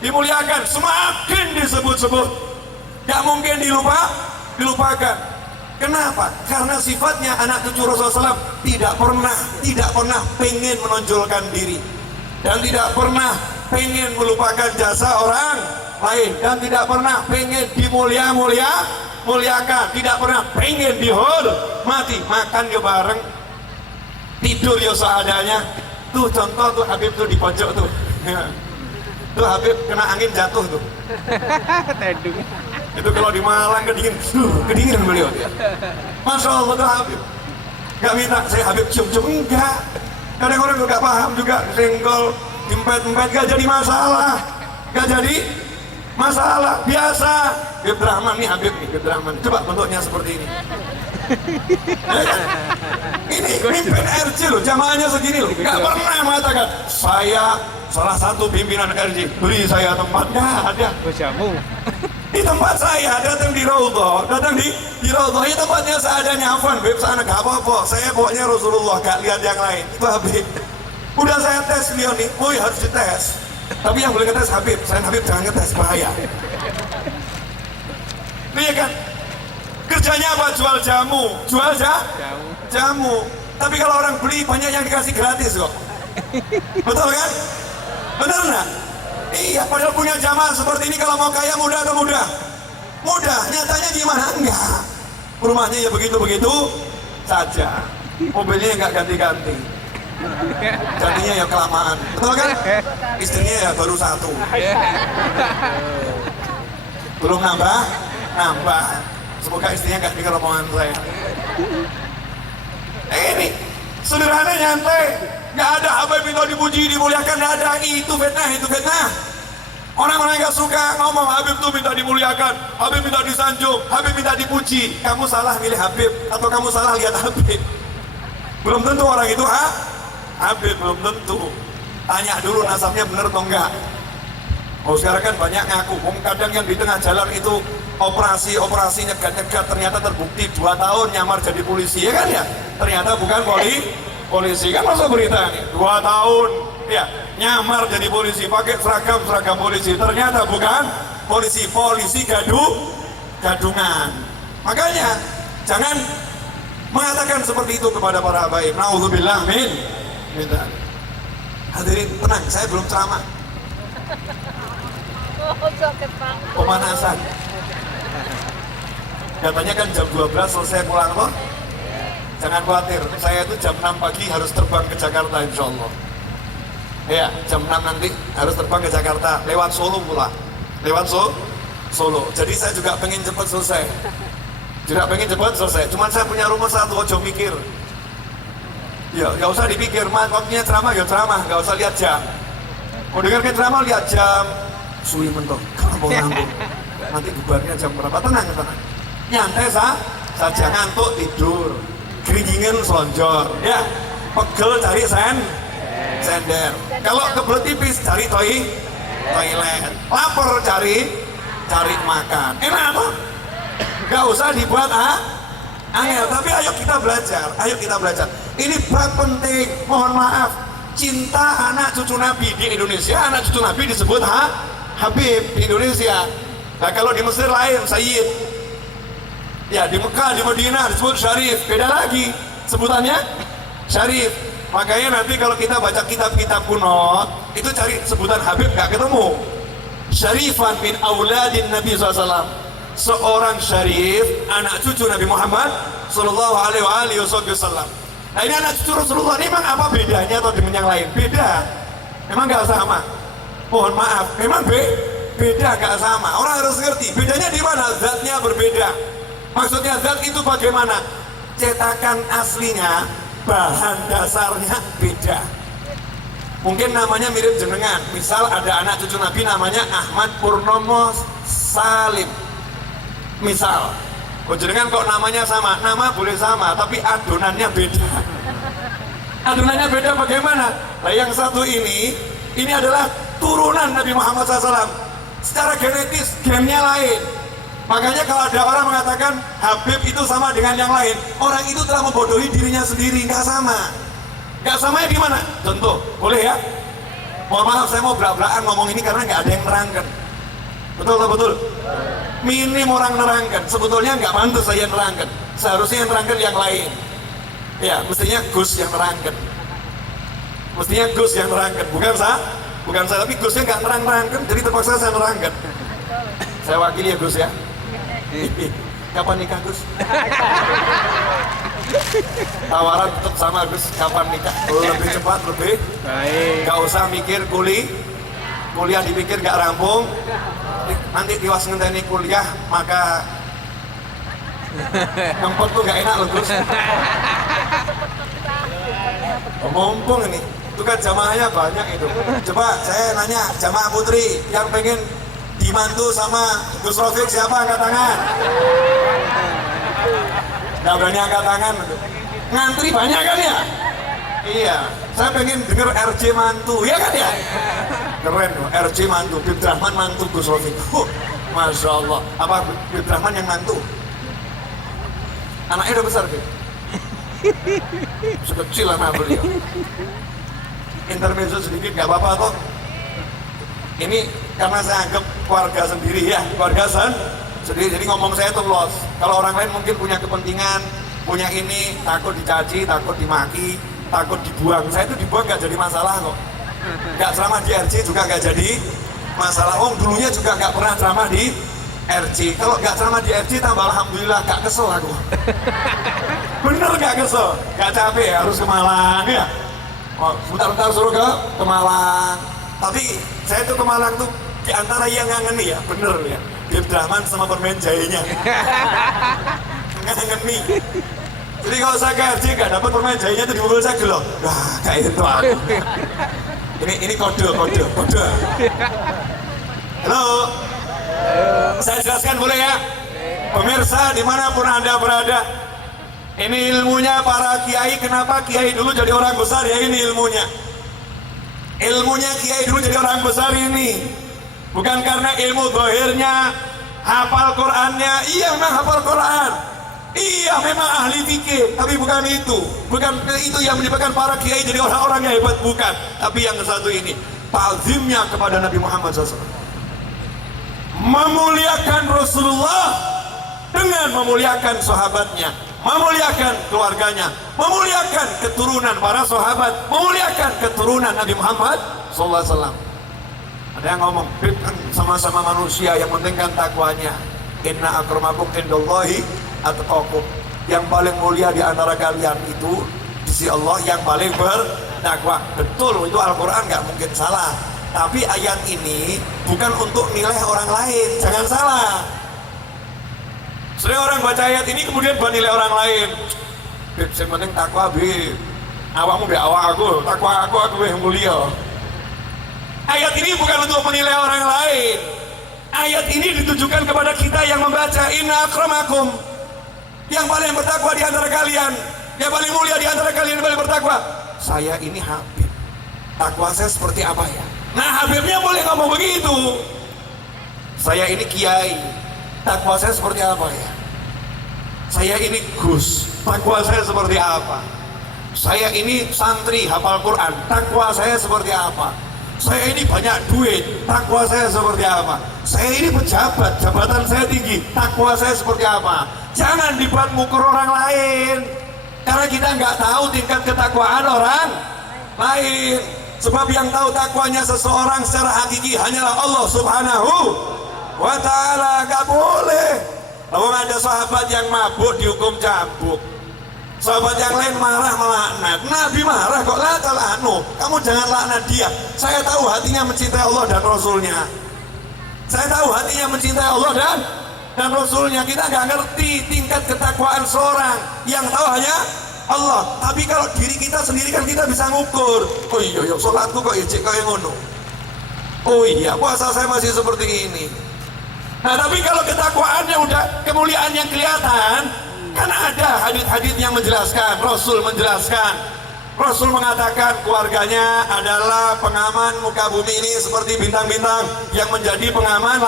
dimuliakan, semakin disebut-sebut. Gak mungkin dilupakan. Kenapa? Karena sifatnya anak cucu Rasulullah SAW tidak pernah pengen menonjolkan diri, dan tidak pernah pengen melupakan jasa orang lain, dan tidak pernah pengen muliakan, tidak pernah pengen dihormati. Makan ya bareng, tidur ya seadanya. Tuh contoh tuh Habib tuh di pojok tuh. Tuh Habib kena angin jatuh tuh. Itu kalau di Malang kedingin beliau dia. Masya Allah tuh Habib. Gak minta saya Habib cium-cium, enggak. Kadang orang gak paham juga, senggol, empet-empet gak jadi masalah. Gak jadi masalah, biasa. Habib Rahman nih Habib nih, Habib Rahman. Coba bentuknya seperti ini. Ya kan? Ini pimpin RJ loh, jamaahnya segini loh. Gak pernah mengatakan saya salah satu pimpinan RJ, beri saya tempat. Gak ada. Jamu. Di tempat saya, datang di Raudhah, di Raudhah, ini tempatnya seadanya. Afwan, Beb, sana gak apa-apa, saya pokoknya Rasulullah, gak lihat yang lain. Itu Habib. Udah saya tes beliau nih, harus dites. Tapi yang boleh ngetes Habib, selain Habib jangan ngetes, bahaya. Iya kan? Kerjanya apa? Jual jamu. Jual jamu. Tapi kalau orang beli, banyak yang dikasih gratis kok. Betul kan? Benar nggak? Iya, padahal punya jamaah seperti ini kalau mau kaya mudah atau mudah? Mudah, nyatanya gimana? Enggak. Rumahnya ya begitu-begitu saja. Mobilnya nggak ganti-ganti. Jadinya ya kelamaan. Betul kan? Istrinya ya baru satu. Belum nambah. Semoga istrinya nggak dengar omongan saya. Ini sederhana, nyantai. Nggak ada Habib minta dipuji, dimuliakan, nggak ada. Itu fitnah. Orang-orang yang gak suka ngomong Habib tuh minta dimuliakan, Habib minta disanjung, Habib minta dipuji. Kamu salah milih Habib atau kamu salah lihat Habib. Belum tentu orang itu Habib, belum tentu. Tanya dulu nasabnya bener atau enggak. Sekarang kan banyak ngaku. Kadang yang di tengah jalan itu operasi nyegat, ternyata terbukti 2 tahun nyamar jadi polisi, ya kan ya? Ternyata bukan polisi, kan masuk berita nih, 2 tahun ya nyamar jadi polisi, pakai seragam polisi, ternyata bukan polisi gadungan. Makanya jangan mengatakan seperti itu kepada para habaib. Nauzubillah min. Hadirin tenang, saya belum ceramah. Pemanasan. Katanya kan jam 12 selesai pulang kok. Jangan khawatir, saya itu jam 6 pagi harus terbang ke Jakarta insya Allah. Ya, jam 6 nanti harus terbang ke Jakarta, lewat Solo pula. Solo. Jadi saya juga pengen cepat selesai. Cuman saya punya rumah satu, ojo mikir. Ya, gak usah dipikir, waktunya ceramah ya ceramah, gak usah lihat jam. Mau dengarkan ceramah lihat jam, suwi mentok, kampung. Nanti bubarnya jam berapa? Tenang. Nyantai saja, ngantuk tidur. Keringin selonjor, ya, pegel cari sender. Kalau kebelet tipis cari toilet, lapar cari makan. Enak apa? Gak usah dibuat angel. Tapi ayo kita belajar. Ini bab penting. Mohon maaf, cinta anak cucu Nabi di Indonesia, anak cucu Nabi disebut Habib di Indonesia. Nah kalau di Mesir lain Sayyid. Ya di Mekah, di Madinah disebut Syarif, beda lagi sebutannya Syarif. Makanya nanti kalau kita baca kitab-kitab kuno itu cari sebutan Habib gak ketemu. Syarifan min auladin Nabi SAW, seorang syarif, anak cucu Nabi Muhammad Sallallahu Alaihi Wasallam. Nah ini anak cucu Rasulullah, ini memang apa bedanya atau dengan yang lain? Beda, memang gak sama. Mohon maaf, memang beda gak sama. Orang harus ngerti bedanya di mana, zatnya berbeda. Maksudnya zat itu bagaimana? Cetakan aslinya, bahan dasarnya beda. Mungkin namanya mirip jenengan. Misal ada anak cucu Nabi namanya Ahmad Purnomo Salim. Misal, jenengan kok namanya sama? Nama boleh sama, tapi adonannya beda. Adonannya beda bagaimana? Nah yang satu ini adalah turunan Nabi Muhammad SAW. Secara genetis, gennya lain. Makanya kalau ada orang mengatakan Habib itu sama dengan yang lain, orang itu telah membodohi dirinya sendiri. Nggak samanya di mana? Contoh, boleh ya? Mohon maaf, saya mau belak-belakan ngomong ini karena nggak ada yang nerangkan. Betul. Minim orang nerangkan. Sebetulnya nggak pantas saya nerangkan. Seharusnya yang nerangkan yang lain. Ya, mestinya Gus yang nerangkan. Bukan saya, tapi Gusnya nggak nerangkan. Jadi terpaksa saya nerangkan. Saya wakili ya Gus ya. Kapan nikah Gus? Tawaran tetap sama Gus, kapan nikah? Lebih cepat, lebih Baik. gak usah mikir kuliah dipikir gak rampung, nanti tiwas ngenteni kuliah maka ngempet tuh gak enak loh Gus. Mumpung ini, itu kan jamaahnya banyak itu. Coba saya nanya jamaah putri yang pengen dimantu sama Gus Rafiq siapa, angkat tangan? Gak berani angkat tangan. Ngantri banyak kan ya? Iya, saya pengen denger RJ mantu, ya kan ya? Keren loh, RJ mantu, Bib Rahman mantu Gus Rafiq. Masya Allah, apa Bib Rahman yang mantu? Anaknya udah besar Bib? Sekecil anak beliau. Intermezzo sedikit gak apa-apa toh. Ini karena saya anggap keluarga sendiri ya, keluarga sendiri, jadi ngomong saya tuh los. Kalau orang lain mungkin punya kepentingan, punya ini, takut dicaci, takut dimaki, takut dibuang. Saya itu dibuang gak jadi masalah kok. Gak ceramah di RC juga gak jadi masalah. Dulunya juga gak pernah ceramah di RC. Kalau gak ceramah di RC tambah alhamdulillah, gak kesel aku. Bener gak kesel, gak capek harus ke Malang ya. Bentar-bentar suruh ke Malang. Tapi saya tuh ke Malang tuh diantara yang ngangeni ya, bener ya. Bib Rahman sama permain jahenya. Ngangeni. Jadi kalau saya ke RJ gak dapat permain jahenya tuh di mobil saya gelo. Wah kayak itu aku. Ini kode. Halo. Saya jelaskan boleh ya? Pemirsa dimanapun Anda berada, ini ilmunya para kiai. Kenapa kiai dulu jadi orang besar ya? Ini ilmunya kiai dulu jadi orang besar ini bukan karena ilmu zahirnya, hafal Qurannya. Iya memang hafal Quran, iya memang ahli fikih, tapi bukan itu yang menyebabkan para kiai jadi orang-orang yang hebat, bukan. Tapi yang satu ini, ta'zimnya kepada Nabi Muhammad SAW, memuliakan Rasulullah dengan memuliakan sahabatnya, memuliakan keluarganya, memuliakan keturunan para sahabat, memuliakan keturunan Nabi Muhammad SAW. Ada yang ngomong, kan sama-sama manusia, yang penting kan takwanya. Inna akramakum indallahi atqakum. Yang paling mulia di antara kalian itu di sisi Allah yang paling bertakwa. Betul, itu Al-Quran nggak mungkin salah. Tapi ayat ini bukan untuk nilai orang lain, jangan salah. Sering orang baca ayat ini kemudian buat nilai orang lain. Bib, yang penting takwa Bib. Awakmu be awak aku, takwa aku yang mulia. Ayat ini bukan untuk menilai orang lain. Ayat ini ditujukan kepada kita yang membaca. Inna akramakum, yang paling bertakwa di antara kalian, yang paling mulia di antara kalian, yang paling bertakwa. Saya ini Habib, takwa saya seperti apa ya? Nah Habibnya boleh ngomong begitu. Saya ini kiai, takwa saya seperti apa ya? Saya ini Gus, takwa saya seperti apa? Saya ini santri hafal Quran, takwa saya seperti apa? Saya ini banyak duit, takwa saya seperti apa? Saya ini pejabat, jabatan saya tinggi, takwa saya seperti apa? Jangan dibuat ngukur orang lain, karena kita nggak tahu tingkat ketakwaan orang lain. Sebab yang tahu takwanya seseorang secara hakiki hanyalah Allah Subhanahu wa ta'ala. Gak boleh. Kalau ada sahabat yang mabuk dihukum cambuk, sahabat yang lain marah melaknat, Nabi marah kok la tal'anu, kamu jangan laknat dia. Saya tahu hatinya mencintai Allah dan Rasulnya. Saya tahu hatinya mencintai Allah dan Rasulnya. Kita nggak ngerti tingkat ketakwaan seorang, yang tahu hanya Allah. Tapi kalau diri kita sendiri kan kita bisa ngukur. Oh iya, sholatku kok ijek kayak ngono. Oh iya, puasa saya masih seperti ini. Nah tapi kalau ketakwaannya udah, kemuliaannya kelihatan, kan ada hadits-hadits yang menjelaskan. Rasul menjelaskan, Rasul mengatakan keluarganya adalah pengaman muka bumi ini seperti bintang-bintang yang menjadi pengaman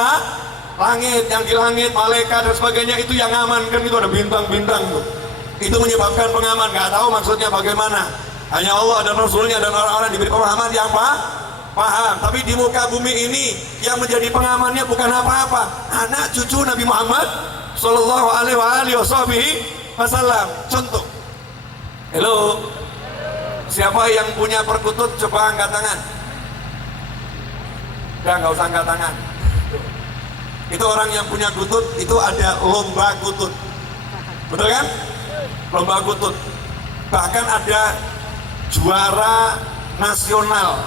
langit. Yang di langit, malaikat dan sebagainya itu yang aman, kan itu ada bintang-bintang tuh. Itu menyebabkan pengaman. Nggak tahu maksudnya bagaimana, hanya Allah dan Rasulnya dan orang-orang diberi pemahaman yang paham. Tapi di muka bumi ini yang menjadi pengamannya bukan apa-apa, anak cucu Nabi Muhammad Sallallahu alaihi wasallam. Contoh, halo, siapa yang punya perkutut coba angkat tangan. Udah nggak usah angkat tangan. Itu orang yang punya kutut, itu ada lomba kutut, betul kan? lomba kutut. Bahkan ada juara nasional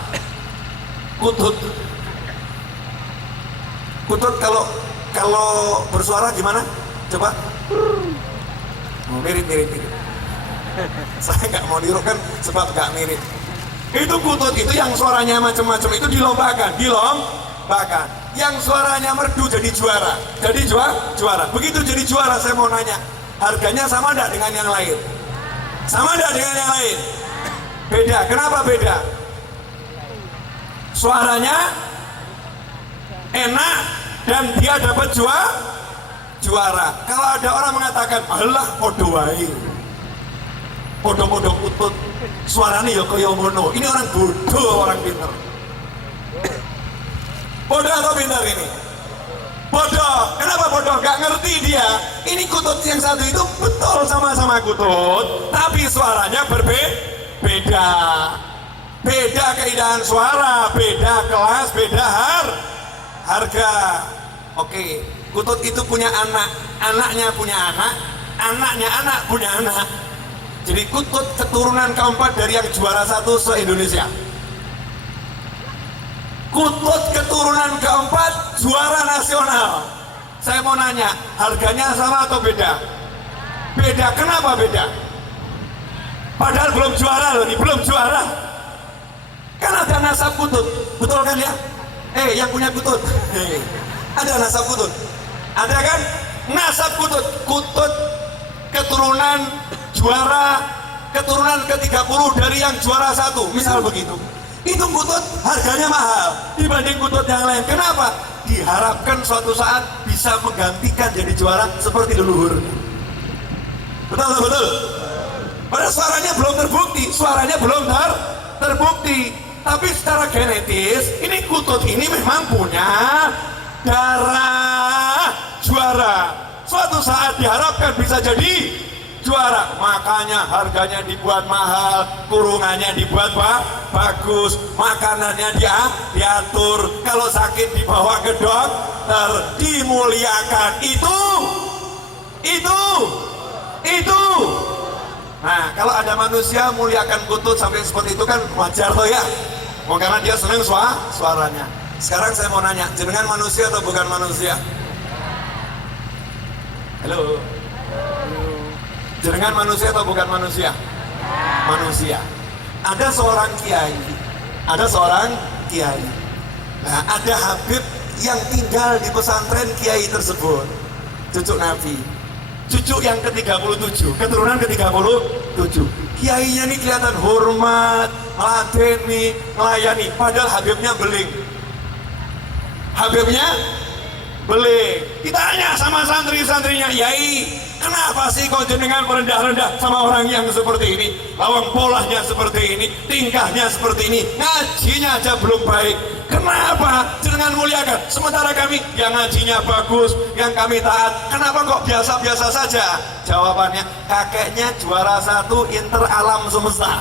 kutut. Kutut kalau bersuara gimana? Coba. Mirip. Saya nggak mau nirukan sebab nggak mirip. Itu kutut itu yang suaranya macam-macam itu dilombakan. Yang suaranya merdu jadi juara. Juara. Begitu jadi juara saya mau nanya, harganya sama enggak dengan yang lain? Sama enggak dengan yang lain? Beda. Kenapa beda? Suaranya enak dan dia dapat juara. Kalau ada orang mengatakan, alah podo wae, podo kutut, suaranya ya kaya ngono. Ini orang bodoh, orang pinter. Bodoh atau pintar ini? Bodoh. Kenapa bodoh? Gak ngerti dia. Ini kutut yang satu itu betul sama-sama kutut, tapi suaranya berbeda. Beda keindahan suara, beda kelas, beda harga. Oke, kutut itu punya anak, anaknya punya anak, anaknya anak punya anak. Jadi kutut keturunan keempat dari yang juara satu se-Indonesia. Kutut keturunan keempat juara nasional. Saya mau nanya, harganya sama atau beda? Beda. Kenapa beda? Padahal belum juara loh, belum juara. Kan ada nasab kutut, betul kan ya? Yang punya kutut, ada nasab kutut, ada kan? Nasab kutut, kutut keturunan juara, keturunan ke-30 dari yang juara satu, misal begitu. Itu kutut harganya mahal dibanding kutut yang lain. Kenapa? Diharapkan suatu saat bisa menggantikan jadi juara seperti leluhur. Betul. Padahal suaranya belum terbukti, terbukti. Tapi secara genetis, ini kutut ini memang punya darah juara. Suatu saat diharapkan bisa jadi juara. Makanya harganya dibuat mahal, kurungannya dibuat bagus, makanannya diatur. Kalau sakit dibawa ke dokter, dimuliakan. Itu. Nah, kalau ada manusia muliakan kutut sampai seperti itu kan wajar toh ya. Karena dia senang suaranya. Sekarang saya mau nanya, jenengan manusia atau bukan manusia? Halo. Jenengan manusia atau bukan manusia? Manusia. Ada seorang kiai. Nah, ada Habib yang tinggal di pesantren kiai tersebut, cucu Nabi. Cucu yang ke-37, keturunan ke-37. Kiainya ini kelihatan hormat, meladeni, melayani. Padahal Habibnya beling. Kita tanya sama santri-santrinya, Yai, kenapa sih kau jenengan merendah-rendah sama orang yang seperti ini? Lawang polanya seperti ini, tingkahnya seperti ini, ngajinya aja belum baik. Kenapa jenengan muliakan? Sementara kami yang ngajinya bagus, yang kami taat, kenapa kok biasa-biasa saja? Jawabannya, kakeknya juara satu inter alam semesta.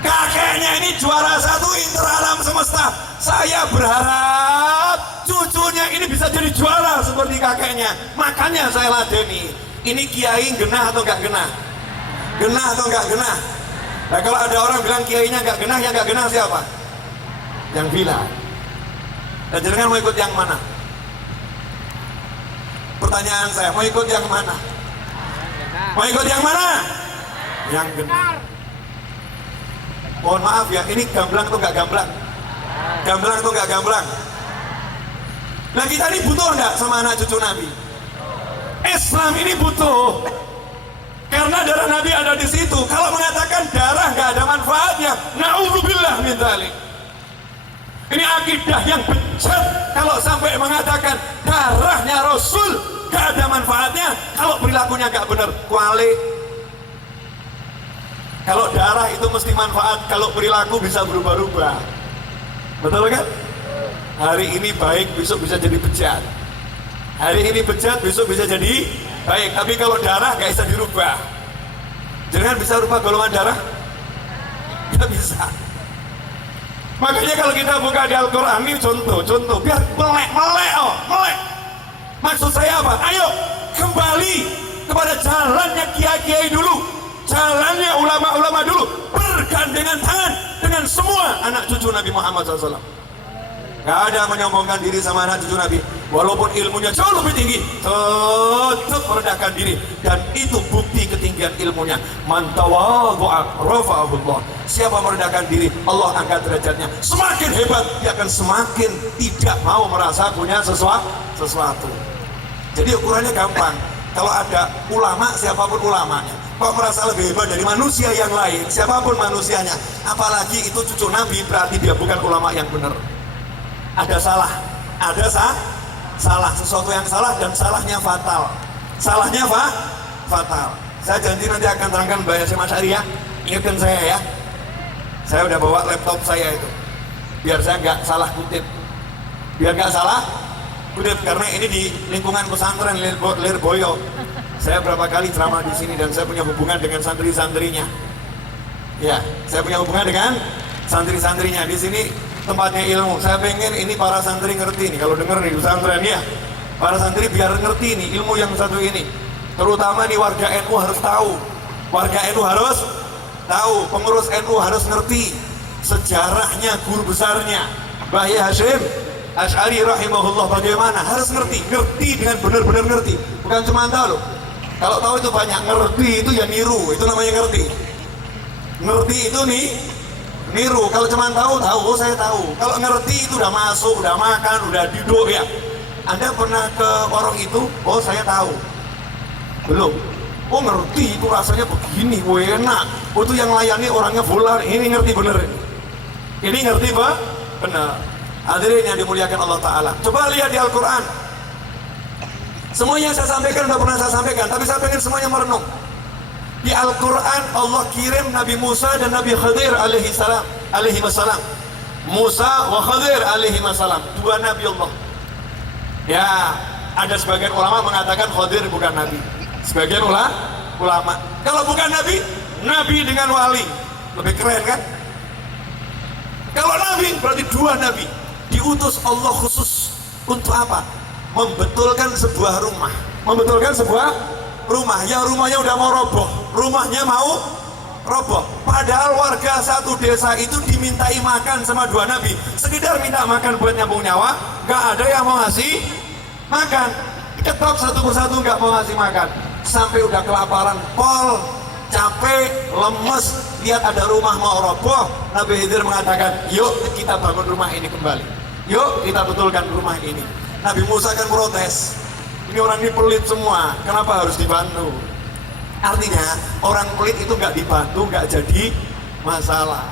Kakeknya ini juara satu inter alam semesta. Saya berharap cucunya ini bisa jadi juara seperti kakeknya. Makanya saya ladeni. Ini kiai genah atau enggak genah? Genah atau enggak genah? Nah, kalau ada orang bilang kiainya enggak genah, yang enggak genah siapa? Yang bilang. Dan jenengan mau ikut yang mana? Pertanyaan saya, mau ikut yang mana? Mau ikut yang mana? Yang genah. Mohon maaf ya, ini gamblang atau enggak gamblang? Gamblang atau enggak gamblang? Nah, kita ini butuh enggak sama anak cucu Nabi? Islam ini butuh. Karena darah Nabi ada di situ. Kalau mengatakan darah enggak ada manfaatnya, na'udzubillah min dzalik. Ini akidah yang bejat kalau sampai mengatakan darahnya Rasul enggak ada manfaatnya kalau perilakunya enggak benar. Kalau darah itu mesti manfaat, kalau perilaku bisa berubah-ubah. Betul kan? Hari ini baik, besok bisa jadi bejat. Hari ini bejat, besok bisa jadi baik. Tapi kalau darah nggak bisa dirubah. Jangan bisa rubah golongan darah? Nggak bisa. Makanya kalau kita buka di Al-Quran, ini contoh, biar melek. Maksud saya apa? Ayo kembali kepada jalannya kiai-kiai dulu, jalannya ulama-ulama dulu, bergandengan tangan dengan semua anak cucu Nabi Muhammad SAW. Gak ada menyombongkan diri sama anak cucu Nabi, walaupun ilmunya jauh lebih tinggi, tetap merendahkan diri, dan itu bukti ketinggian ilmunya. Man tawadhu'a rafa'ahullah. Siapa merendahkan diri, Allah angkat derajatnya. Semakin hebat, dia akan semakin tidak mau merasa punya sesuatu. Jadi ukurannya gampang. Kalau ada ulama, siapapun ulamanya, kok merasa lebih hebat dari manusia yang lain, siapapun manusianya, apalagi itu cucu Nabi, berarti dia bukan ulama yang benar. Ada salah, salah, sesuatu yang salah, dan salahnya fatal. Salahnya fatal. Saya janji nanti akan terangkan Mbak Yasim Asy'ari ya. Ingatkan saya ya. Saya udah bawa laptop saya itu, biar saya nggak salah kutip. Karena ini di lingkungan pesantren Lirboyo. Saya berapa kali ceramah di sini dan saya punya hubungan dengan santri-santrinya. Ya, saya punya hubungan dengan santri-santrinya di sini. Tempatnya ilmu. Saya pengen ini para santri ngerti nih, kalau denger nih pesantren ya, para santri biar ngerti nih ilmu yang satu ini. Terutama nih warga NU harus tahu. Warga NU harus tahu, pengurus NU harus ngerti sejarahnya guru besarnya Mbah Hasyim Asy'ari rahimahullah bagaimana, harus ngerti dengan benar-benar ngerti, bukan cuma tahu loh. Kalau tahu itu banyak, ngerti itu ya niru, itu namanya ngerti. Ngerti itu nih niru. Kalau cuma tahu, oh saya tahu. Kalau ngerti itu udah masuk, udah makan, udah duduk ya. Anda pernah ke warung itu? Oh saya tahu. Belum. Oh ngerti itu rasanya begini, enak. Oh itu yang layani orangnya fulan. Ini ngerti bener. Ini ngerti Pak? Benar. Hadirin yang dimuliakan Allah Ta'ala, coba lihat di Al-Quran. Semuanya saya sampaikan udah pernah saya sampaikan, tapi saya pengen semuanya merenung. Di Al-Quran Allah kirim Nabi Musa dan Nabi Khadir alaihi wassalam. Musa wa Khadir alaihi wassalam, dua Nabi Allah. Ya, ada sebagian ulama mengatakan Khadir bukan Nabi. Sebagian ulama, kalau bukan Nabi, Nabi dengan wali. Lebih keren kan? Kalau Nabi berarti dua Nabi. Diutus Allah khusus untuk apa? Membetulkan sebuah rumah. Membetulkan sebuah rumah, yang rumahnya udah mau roboh, rumahnya mau roboh. Padahal warga satu desa itu dimintai makan sama dua nabi, sekedar minta makan buat nyambung nyawa, nggak ada yang mau ngasih makan. Ketok satu persatu nggak mau ngasih makan, sampai udah kelaparan, pol, capek, lemes, lihat ada rumah mau roboh. Nabi Khidir mengatakan, yuk kita bangun rumah ini kembali, yuk kita betulkan rumah ini. Nabi Musa kan protes, ini orang ini pelit semua, kenapa harus dibantu? Artinya orang pelit itu nggak dibantu nggak jadi masalah.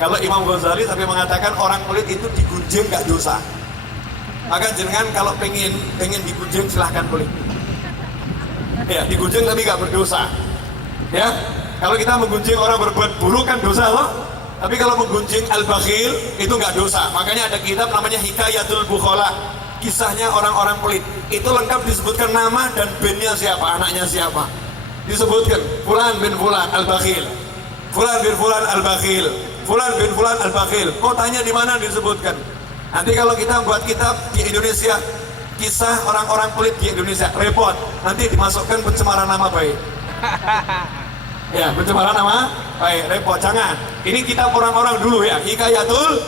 Kalau Imam Ghazali sampai mengatakan orang pelit itu digunjing nggak dosa. Maka jenengan kalau pengen digunjing silahkan pelit. Ya digunjing tapi nggak berdosa. Ya kalau kita menggunjing orang berbuat buruk kan dosa loh. Tapi kalau menggunjing al-bakhil itu nggak dosa. Makanya ada kitab namanya Hikayatul Bukhala, kisahnya orang-orang pelit. Itu lengkap disebutkan nama dan binnya siapa, anaknya siapa. Disebutkan Fulan bin Fulan al-bakhil, Fulan bin Fulan al-bakhil, Fulan bin Fulan al-bakhil. Kotanya di mana disebutkan. Nanti kalau kita buat kitab di Indonesia, kisah orang-orang pelit di Indonesia, repot. Nanti dimasukkan pencemaran nama baik. Ya, pencemaran nama baik, repot, jangan. Ini kitab orang-orang dulu ya, Hikayatul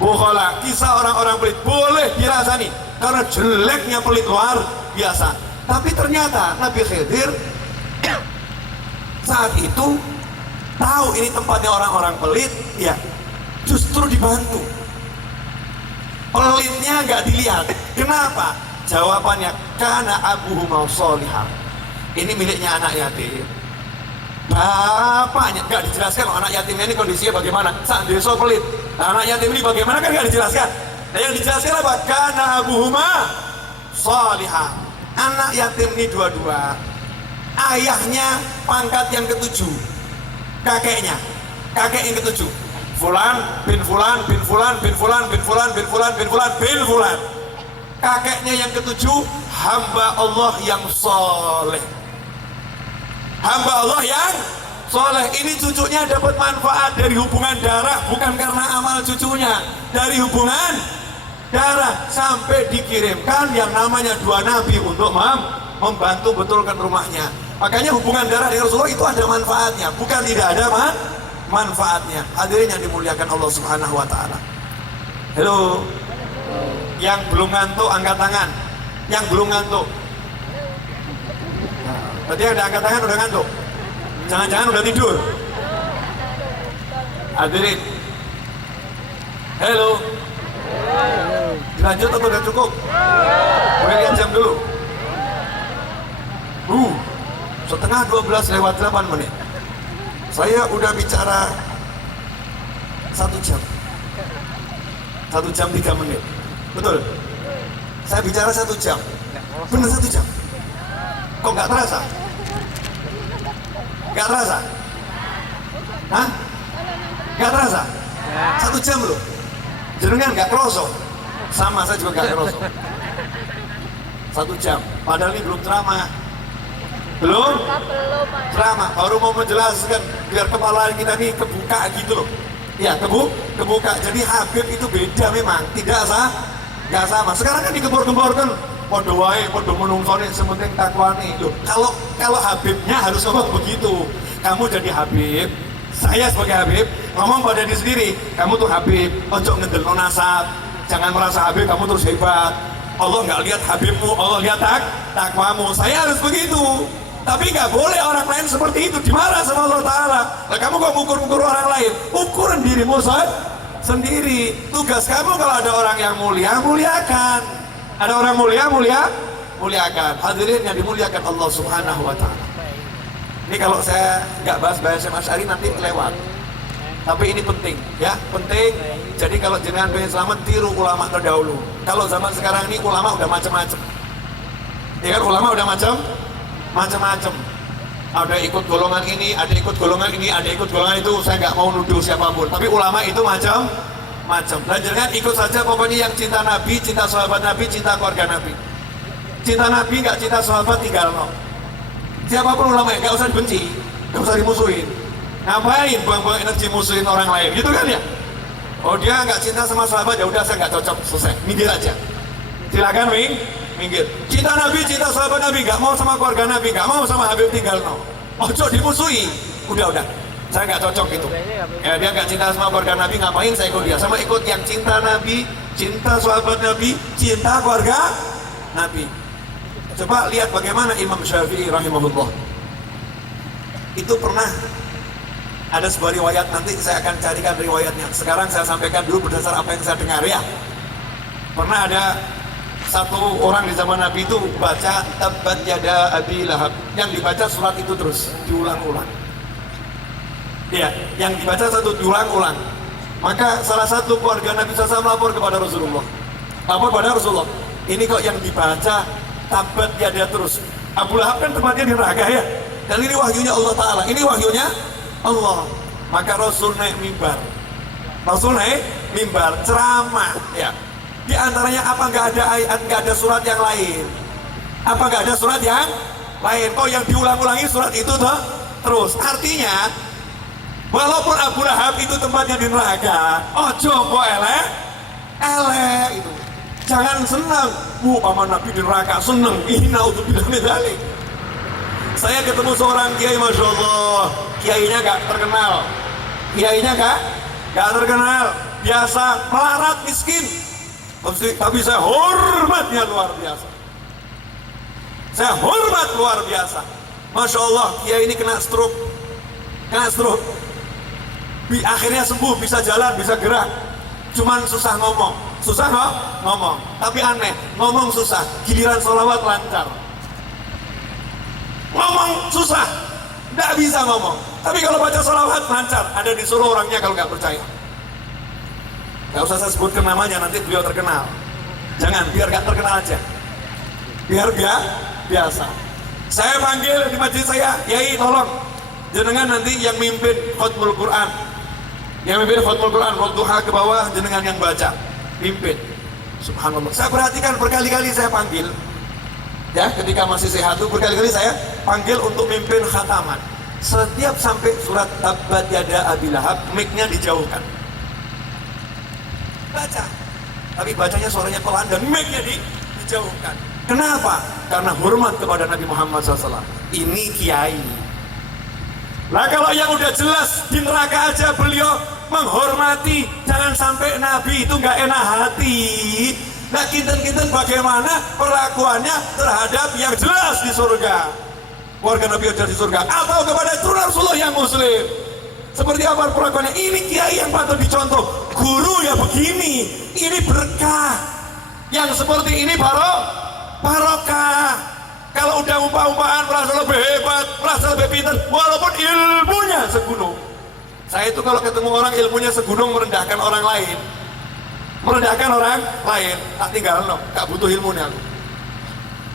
Bukhala, kisah orang-orang pelit. Boleh dirasani karena jeleknya pelit luar biasa. Tapi ternyata Nabi Khidir saat itu tahu ini tempatnya orang-orang pelit, ya justru dibantu. Pelitnya nggak dilihat. Kenapa? Jawabannya karena abuhuma sholihah. Ini miliknya anak yatim. Bapaknya nggak dijelaskan anak yatimnya ini kondisinya bagaimana. Saat desa pelit, anak yatim ini bagaimana kan nggak dijelaskan. Nah, yang dijelaskan apa? Karena abuhuma sholihah. Anak yatim ini dua-dua. Ayahnya pangkat yang ketujuh, kakek yang ketujuh. Fulan bin Fulan bin Fulan bin Fulan bin Fulan bin Fulan bin Fulan bin Fulan. Kakeknya yang ketujuh hamba Allah yang soleh. Hamba Allah yang soleh. Ini cucunya dapat manfaat dari hubungan darah, bukan karena amal cucunya. Dari hubungan darah sampai dikirimkan yang namanya dua nabi untuk membantu betulkan rumahnya. Makanya hubungan darah dengan Rasulullah itu ada manfaatnya, bukan tidak ada manfaatnya. Hadirin yang dimuliakan Allah Subhanahu wa taala. Halo. Yang belum ngantuk angkat tangan. Yang belum ngantuk. Berarti yang udah angkat tangan udah ngantuk. Jangan-jangan udah tidur. Hadirin. Halo. Dilanjut atau udah cukup? Boleh lihat jam dulu. Setengah 12 lewat 8 menit. Saya udah bicara 1 jam. 1 jam 3 menit. Betul? Saya bicara 1 jam. Benar 1 jam. Kok nggak terasa? Nggak terasa? Hah? Nggak terasa? 1 jam loh. Jenengan nggak kerosok. Sama, saya juga nggak kerosok. 1 jam. Padahal ini belum ceramah. Belum? Ceramah. Baru mau menjelaskan biar kepala kita ini kebuka gitu loh. Ya, kebuka. Jadi Habib itu beda memang. Nggak sama. Sekarang kan dikebor-keborkan. Podo wae, podo menungsone, sementing takwane. Loh, kalau Habibnya harus ngomong begitu. Kamu jadi Habib, saya sebagai Habib ngomong pada diri sendiri, kamu tuh Habib, ojo ngedelno nasab, jangan merasa Habib kamu terus hebat. Allah nggak lihat Habibmu, Allah lihat takwamu. Saya harus begitu. Tapi nggak boleh orang lain seperti itu, dimarah sama Allah Ta'ala. Nah, kamu kok ukur orang lain? Ukuran dirimu sendiri. Tugas kamu kalau ada orang yang mulia, muliakan. Ada orang muliakan. Hadirin yang dimuliakan Allah Subhanahu wa Ta'ala. Ini kalau saya nggak bahas bahasa Asy'ari nanti lewat. Tapi ini penting, ya, penting. Jadi kalau jenengan pengen selamat, tiru ulama terdahulu. Kalau zaman sekarang ini ulama udah macam-macam. Ya kan, ulama udah macam-macam. Ada ikut golongan ini, ada ikut golongan ini, ada ikut golongan itu. Saya nggak mau nuduh siapapun. Tapi ulama itu macam-macam. Dan jangan ikut saja pokoknya yang cinta Nabi, cinta sahabat Nabi, cinta keluarga Nabi. Cinta Nabi nggak cinta sahabat tinggal no. Siapapun ulama nggak usah dibenci, nggak usah dimusuhin. Ngapain buang-buang energi musuhin orang lain, gitu kan ya? Oh dia nggak cinta sama sahabat, ya udah saya nggak cocok, selesai, minggir aja. Silakan minggir. Cinta Nabi, cinta sahabat Nabi, nggak mau sama keluarga Nabi, nggak mau sama Habib tinggal no. Ojo dimusuhi, udah, saya nggak cocok itu. Ya dia nggak cinta sama keluarga Nabi, ngapain saya ikut dia? Sama ikut yang cinta Nabi, cinta sahabat Nabi, cinta keluarga Nabi. Coba lihat bagaimana Imam Syafi'i rahimahullah. Itu pernah ada sebuah riwayat, nanti saya akan carikan riwayatnya. Sekarang saya sampaikan dulu berdasar apa yang saya dengar ya. Pernah ada satu orang di zaman Nabi itu baca Tabbat Yada Abi Lahab. Yang dibaca surat itu terus diulang-ulang. Ya, yang dibaca satu diulang-ulang. Maka salah satu keluarga Nabi SAW melapor kepada Rasulullah. Lapor kepada Rasulullah. Ini kok yang dibaca Tabbat Yada terus. Abu Lahab kan tempatnya di neraka ya. Dan ini wahyunya Allah Ta'ala. Ini wahyunya Allah. Maka Rasul naik mimbar. Ceramah ya. Di antaranya apa, nggak ada ayat, nggak ada surat yang lain. Apa nggak ada surat yang lain? Kok yang diulang-ulangi surat itu toh terus. Artinya walaupun Abu Lahab itu tempatnya di neraka, ojo kok elek itu. Jangan senang, paman Nabi di neraka, senang. Ina untuk bilang medali. Saya ketemu seorang kiai, masya Allah, kiainya gak terkenal, biasa, melarat, miskin. Tapi saya hormatnya luar biasa. Masya Allah, kiai ini kena stroke. Akhirnya sembuh, bisa jalan, bisa gerak. Cuman susah ngomong. Tapi aneh, ngomong susah, giliran sholawat lancar. Ngomong susah, nggak bisa ngomong. Tapi kalau baca sholawat lancar. Ada di Solo orangnya kalau nggak percaya. Nggak usah saya sebutkan namanya, nanti beliau terkenal. Jangan, biar nggak terkenal aja. Biar biasa. Saya panggil di masjid saya, Yai tolong, jenengan nanti yang mimpin khutbul Quran. Waktu ke bawah, jenengan yang baca. Pimpin. Subhanallah. Saya perhatikan berkali-kali saya panggil. Ya, ketika masih sehat itu berkali-kali saya panggil untuk mimpin khataman. Setiap sampai surat Tabbat Yada Abi Lahab, mic-nya dijauhkan. Baca. Tapi bacanya suaranya pelan dan mic-nya dijauhkan. Kenapa? Karena hormat kepada Nabi Muhammad SAW. Ini kiai. Nah kalau yang udah jelas di neraka aja beliau menghormati, jangan sampai Nabi itu nggak enak hati. Nah kinten-kinten bagaimana perlakuannya terhadap yang jelas di surga, warga Nabi yang jelas di surga, atau kepada turun Rasulullah yang muslim. Seperti apa perlakuannya? Ini kiai yang patut dicontoh. Guru ya begini, ini berkah. Yang seperti ini barokah. Kalau udah umpah-umpahan merasa lebih hebat, merasa lebih pintar, walaupun ilmunya segunung. Saya itu kalau ketemu orang ilmunya segunung merendahkan orang lain, tak tinggal no, gak butuh ilmunya.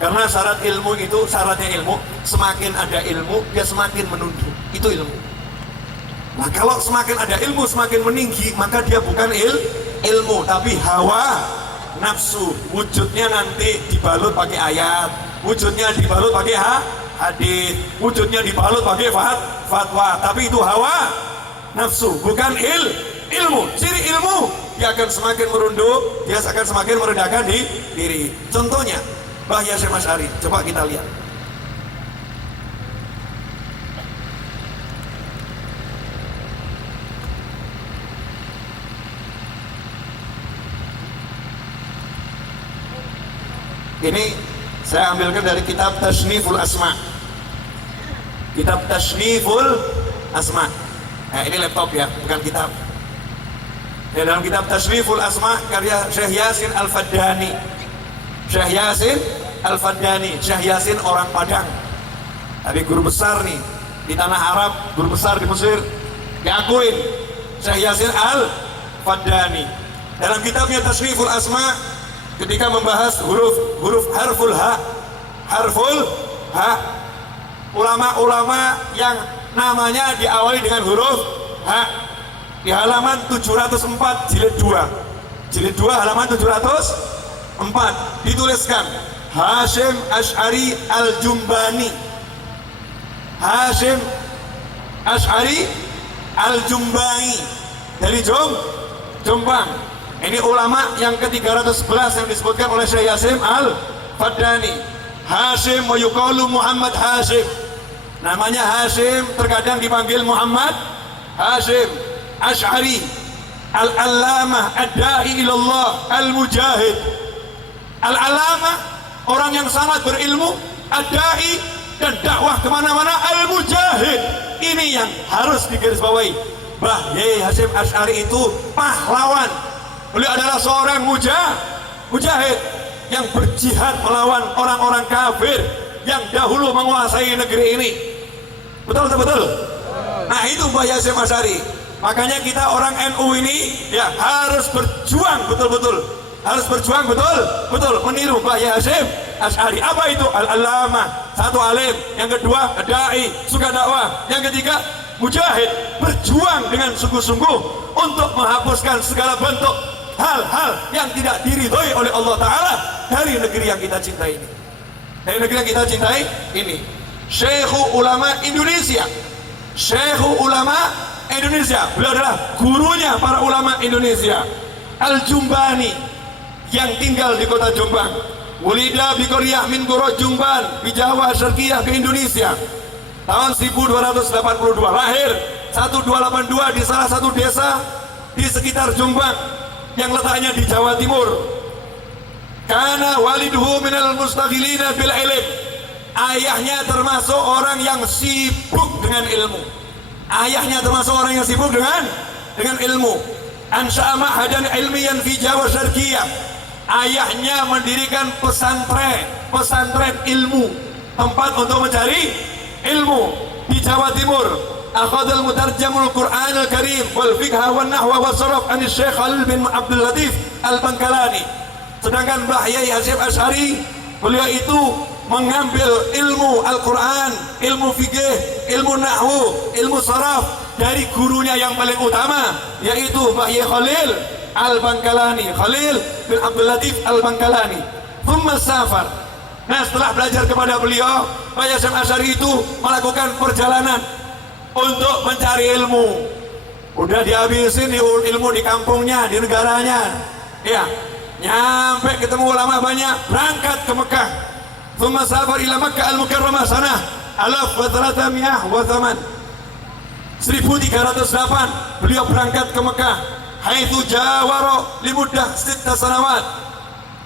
Karena syarat ilmu itu, syaratnya ilmu, semakin ada ilmu, dia semakin menunduk. Itu ilmu. Nah kalau semakin ada ilmu, semakin meninggi, maka dia bukan ilmu, tapi hawa nafsu. Wujudnya nanti dibalut pakai ayat, wujudnya dibalut pakai hadis, wujudnya dibalut pakai fatwa, tapi itu hawa nafsu, bukan ilmu. Ciri ilmu, dia akan semakin merunduk, dia akan semakin merendahkan diri. Contohnya Mbah Hasyim Asy'ari, coba kita lihat. Ini saya ambilkan dari kitab Tasniful Asma. Kitab Tasniful Asma. Nah, ini laptop ya, bukan kitab. Ya, dalam kitab Tasniful Asma karya Syekh Yasin Al-Faddani. Syekh Yasin Al-Faddani, Syekh Yasin orang Padang. Tapi guru besar nih di tanah Arab, guru besar di Mesir. Diakuin Syekh Yasin Al-Faddani. Dalam kitabnya Tasniful Asma, ketika membahas huruf harful ha, ulama-ulama yang namanya diawali dengan huruf ha, di halaman 704 jilid 2 halaman 704 dituliskan Hasyim Asy'ari Al-Jumbani. Hasyim Asy'ari Al-Jumbani dari Jombang. Ini ulama yang ke-311 yang disebutkan oleh Syekh Yasin Al-Faddani. Hasyim wa yuqalu Muhammad Hasyim. Namanya Hasyim, terkadang dipanggil Muhammad Hasyim Asy'ari Al-Allamah Ad-Da'i ilallah Al-Mujahid. Al-Allamah, orang yang sangat berilmu, Ad-Da'i, dan dakwah kemana-mana, Al-Mujahid. Ini yang harus digarisbawahi. Mbah Hasyim Asy'ari itu pahlawan. Beliau adalah seorang mujahid yang berjihad melawan orang-orang kafir yang dahulu menguasai negeri ini. Betul? Nah itu Mbah Hasyim Asy'ari. Makanya kita orang NU ini ya harus berjuang betul-betul. Harus berjuang betul meniru Mbah Hasyim Asy'ari. Apa itu? Al-Allamah, satu alim, yang kedua dai, suka dakwah, yang ketiga mujahid, berjuang dengan sungguh-sungguh untuk menghapuskan segala bentuk hal-hal yang tidak diridhoi oleh Allah Ta'ala dari negeri yang kita cintai ini. Dari negeri yang kita cintai ini. Syekhul Ulama Indonesia. Syekhul Ulama Indonesia. Beliau adalah gurunya para ulama Indonesia. Al-Jumbani, yang tinggal di kota Jombang. Wulida bi qaryah min qura Jumban di Jawa Syarqiyah ke Indonesia. Tahun 1282 lahir 1282 di salah satu desa di sekitar Jombang yang letaknya di Jawa Timur. Karena waliduhu minal mustaghilina bil ilm. Ayahnya termasuk orang yang sibuk dengan ilmu. Ayahnya termasuk orang yang sibuk dengan ilmu. Ansha'a ma'hadan ilmiyan fi Jawa Syarqiyah. Ayahnya mendirikan pesantren ilmu, tempat untuk mencari ilmu di Jawa Timur. Akhadul mutarjamul Qur'an al-Karim wal fiqha wan nahwa was sarf an Syekh Khalil bin Abdul Latif Al-Bankalani. Sedangkan Mbah Hasyim Asy'ari, beliau itu mengambil ilmu Al-Quran, ilmu fikih, ilmu nahwu, ilmu saraf dari gurunya yang paling utama, yaitu Mbah Khalil Al-Bankalani, Khalil bin Abdul Latif Al-Bankalani. Thumma safar. Nah setelah belajar kepada beliau, Mbah Hasyim Asy'ari itu melakukan perjalanan untuk mencari ilmu. Udah dihabisin ilmu di kampungnya, di negaranya, ya, nyampe ketemu ulama banyak, berangkat ke Mekah. Thumma safar ila Makkah al-Mukarramah sanah 1308 beliau berangkat ke Mekah. Haitsu jawara limuddah 6 sanawat,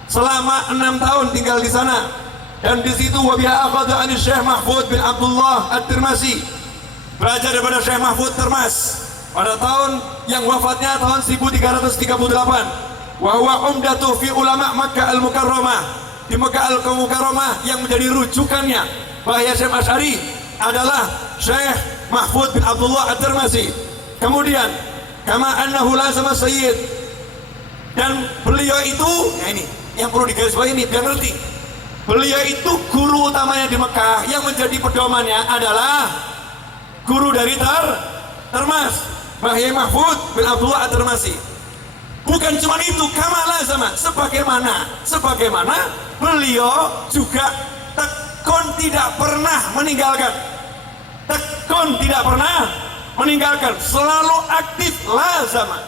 selama 6 tahun tinggal di sana. Dan di situ wabiha akhadha an Syekh Mahfud bin Abdullah At-Tirmasi, belajar daripada Syekh Mahfud Termas pada tahun yang wafatnya tahun 1338. Wa huwa umdatu fi ulama Makkah al-Mukarramah, di Makkah al-Mukarramah yang menjadi rujukannya Bahya Syekh Asy'ari adalah Syekh Mahfud bin Abdullah At-Tirmasi. Kemudian kama annahu lazama sayyid, dan beliau itu, nah ini yang perlu digarisbawahi ini biar ngerti. Beliau itu guru utamanya di Mekah, yang menjadi pedomannya adalah guru dari Termas, Bahya Mahfud bin Abdullah At-Tirmasi. Bukan cuma itu, kamala sama sebagaimana beliau juga tekun tidak pernah meninggalkan, selalu aktif. Lazama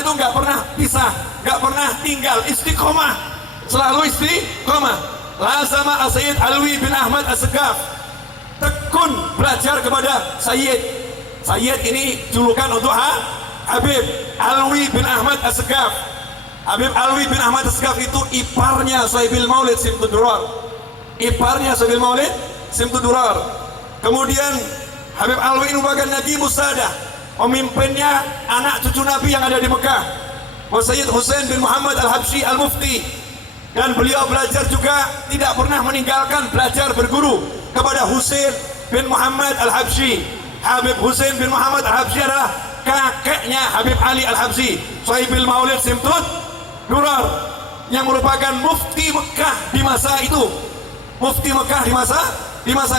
itu nggak pernah pisah, nggak pernah tinggal, istiqomah, selalu istiqomah. Lazama Sayyid Alwi bin Ahmad As-Segaf, tekun belajar kepada Sayyid ini julukan untuk Habib Alwi bin Ahmad As-Segaf. Habib Alwi bin Ahmad As-Segaf itu iparnya Sahibil Maulid Simtud Durar. Kemudian Habib Alwi ini merupakan Nabi Musadah, pemimpinnya anak cucu Nabi yang ada di Mekah, Sayyid Husain bin Muhammad Al-Habsyi Al-Mufti. Dan beliau belajar juga, tidak pernah meninggalkan belajar berguru kepada Husain bin Muhammad Al-Habsyi. Habib Husain bin Muhammad Al-Habsyi adalah kakeknya Habib Ali Al-Habsyi, Sahibil Maulid Simtud Durar, yang merupakan mufti Mekah di masa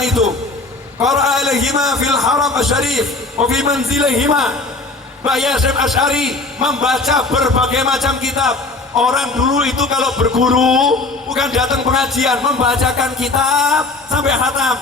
itu. Qara'a alaihima fil haram asyarif wa fi manzilihima. Bahya Syekh Asy'ari membaca berbagai macam kitab. Orang dulu itu kalau berguru bukan datang pengajian, membacakan kitab sampai hatam.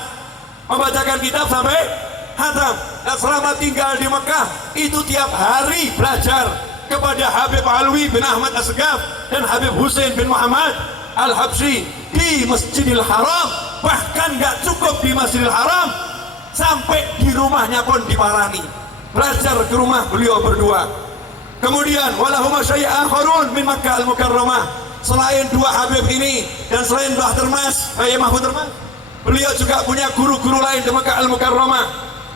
Dan selama tinggal di Mekah itu tiap hari belajar kepada Habib Alwi bin Ahmad As-Segaf dan Habib Husain bin Muhammad Al-Habsyi di Masjidil Haram. Bahkan gak cukup di Masjidil Haram, sampai di rumahnya pun diparani, belajar ke rumah beliau berdua. Kemudian walahuma syai'a akharun min Makkah al-Mukarramah, selain dua Habib ini dan selain Mbah Termas, Bahya Mahfud Termas, beliau juga punya guru-guru lain di Makkah al-Mukarramah.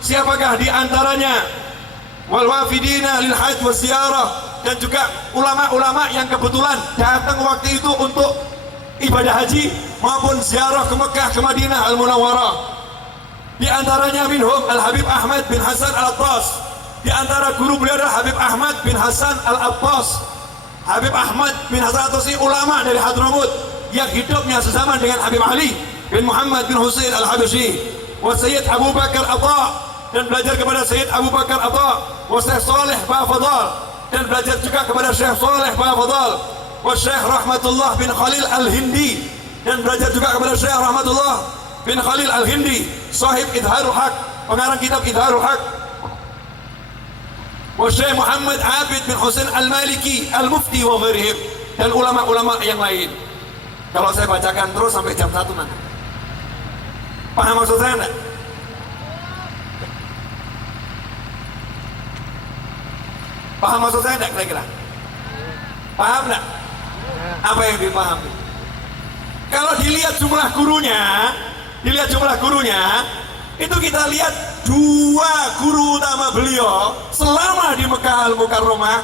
Siapakah di antaranya? Wal wafidina lil hajj wa ziyarah, dan juga ulama-ulama yang kebetulan datang waktu itu untuk ibadah haji maupun ziarah ke Mekah, ke Madinah Al-Munawwarah. Di antaranya minhum Al-Habib Ahmad bin Hasan Al-Attas. Di antara guru beliau adalah Habib Ahmad bin Hasan Al-Attas. Habib Ahmad bin Hasan Al-Attas ini ulama dari Hadramut yang hidupnya sezaman dengan Habib Ali bin Muhammad bin Husain Al-Habsyi. Wa Sayyid Abu Bakar Atha, dan belajar kepada Sayyid Abu Bakar Atha. Wa Syekh Saleh Bafadal, dan belajar juga kepada Syekh Saleh Bafadal. Wa Syekh Rahmatullah bin Khalil Al-Hindi, dan belajar juga kepada Syekh Rahmatullah bin Khalil Al-Hindi, sahib Idharul Haq, pengarang kitab Idharul Haq. Wa Syekh Muhammad Abid bin Husain Al-Maliki Al-Mufti wa ghairihim, dan ulama-ulama yang lain. Kalau saya bacakan terus sampai jam 1 nanti. Paham maksud saya enggak? Paham maksud saya enggak kira-kira? Paham enggak? Apa yang dipahami? Kalau dilihat jumlah gurunya, itu kita lihat dua guru utama beliau selama di Mekah Al-Mukarramah.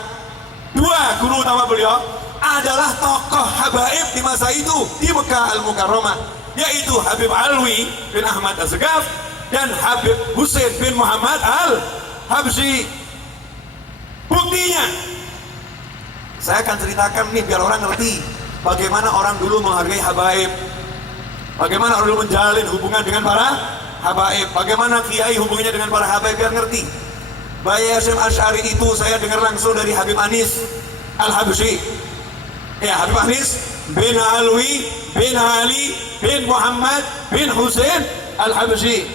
Dua guru utama beliau adalah tokoh habaib di masa itu di Mekah Al-Mukarramah, yaitu Habib Alwi bin Ahmad As-Segaf dan Habib Husain bin Muhammad Al-Habsyi. Buktinya saya akan ceritakan nih biar orang ngerti bagaimana orang dulu menghargai habaib, bagaimana orang dulu menjalin hubungan dengan para habaib, bagaimana kiai hubungannya dengan para habaib, biar ngerti. Bahya Syekh Asy'ari itu saya dengar langsung dari Habib Anis Al-Habsyi. Ya, Habib Anis bin Alwi bin Ali bin Muhammad bin Husain Al-Habsyi,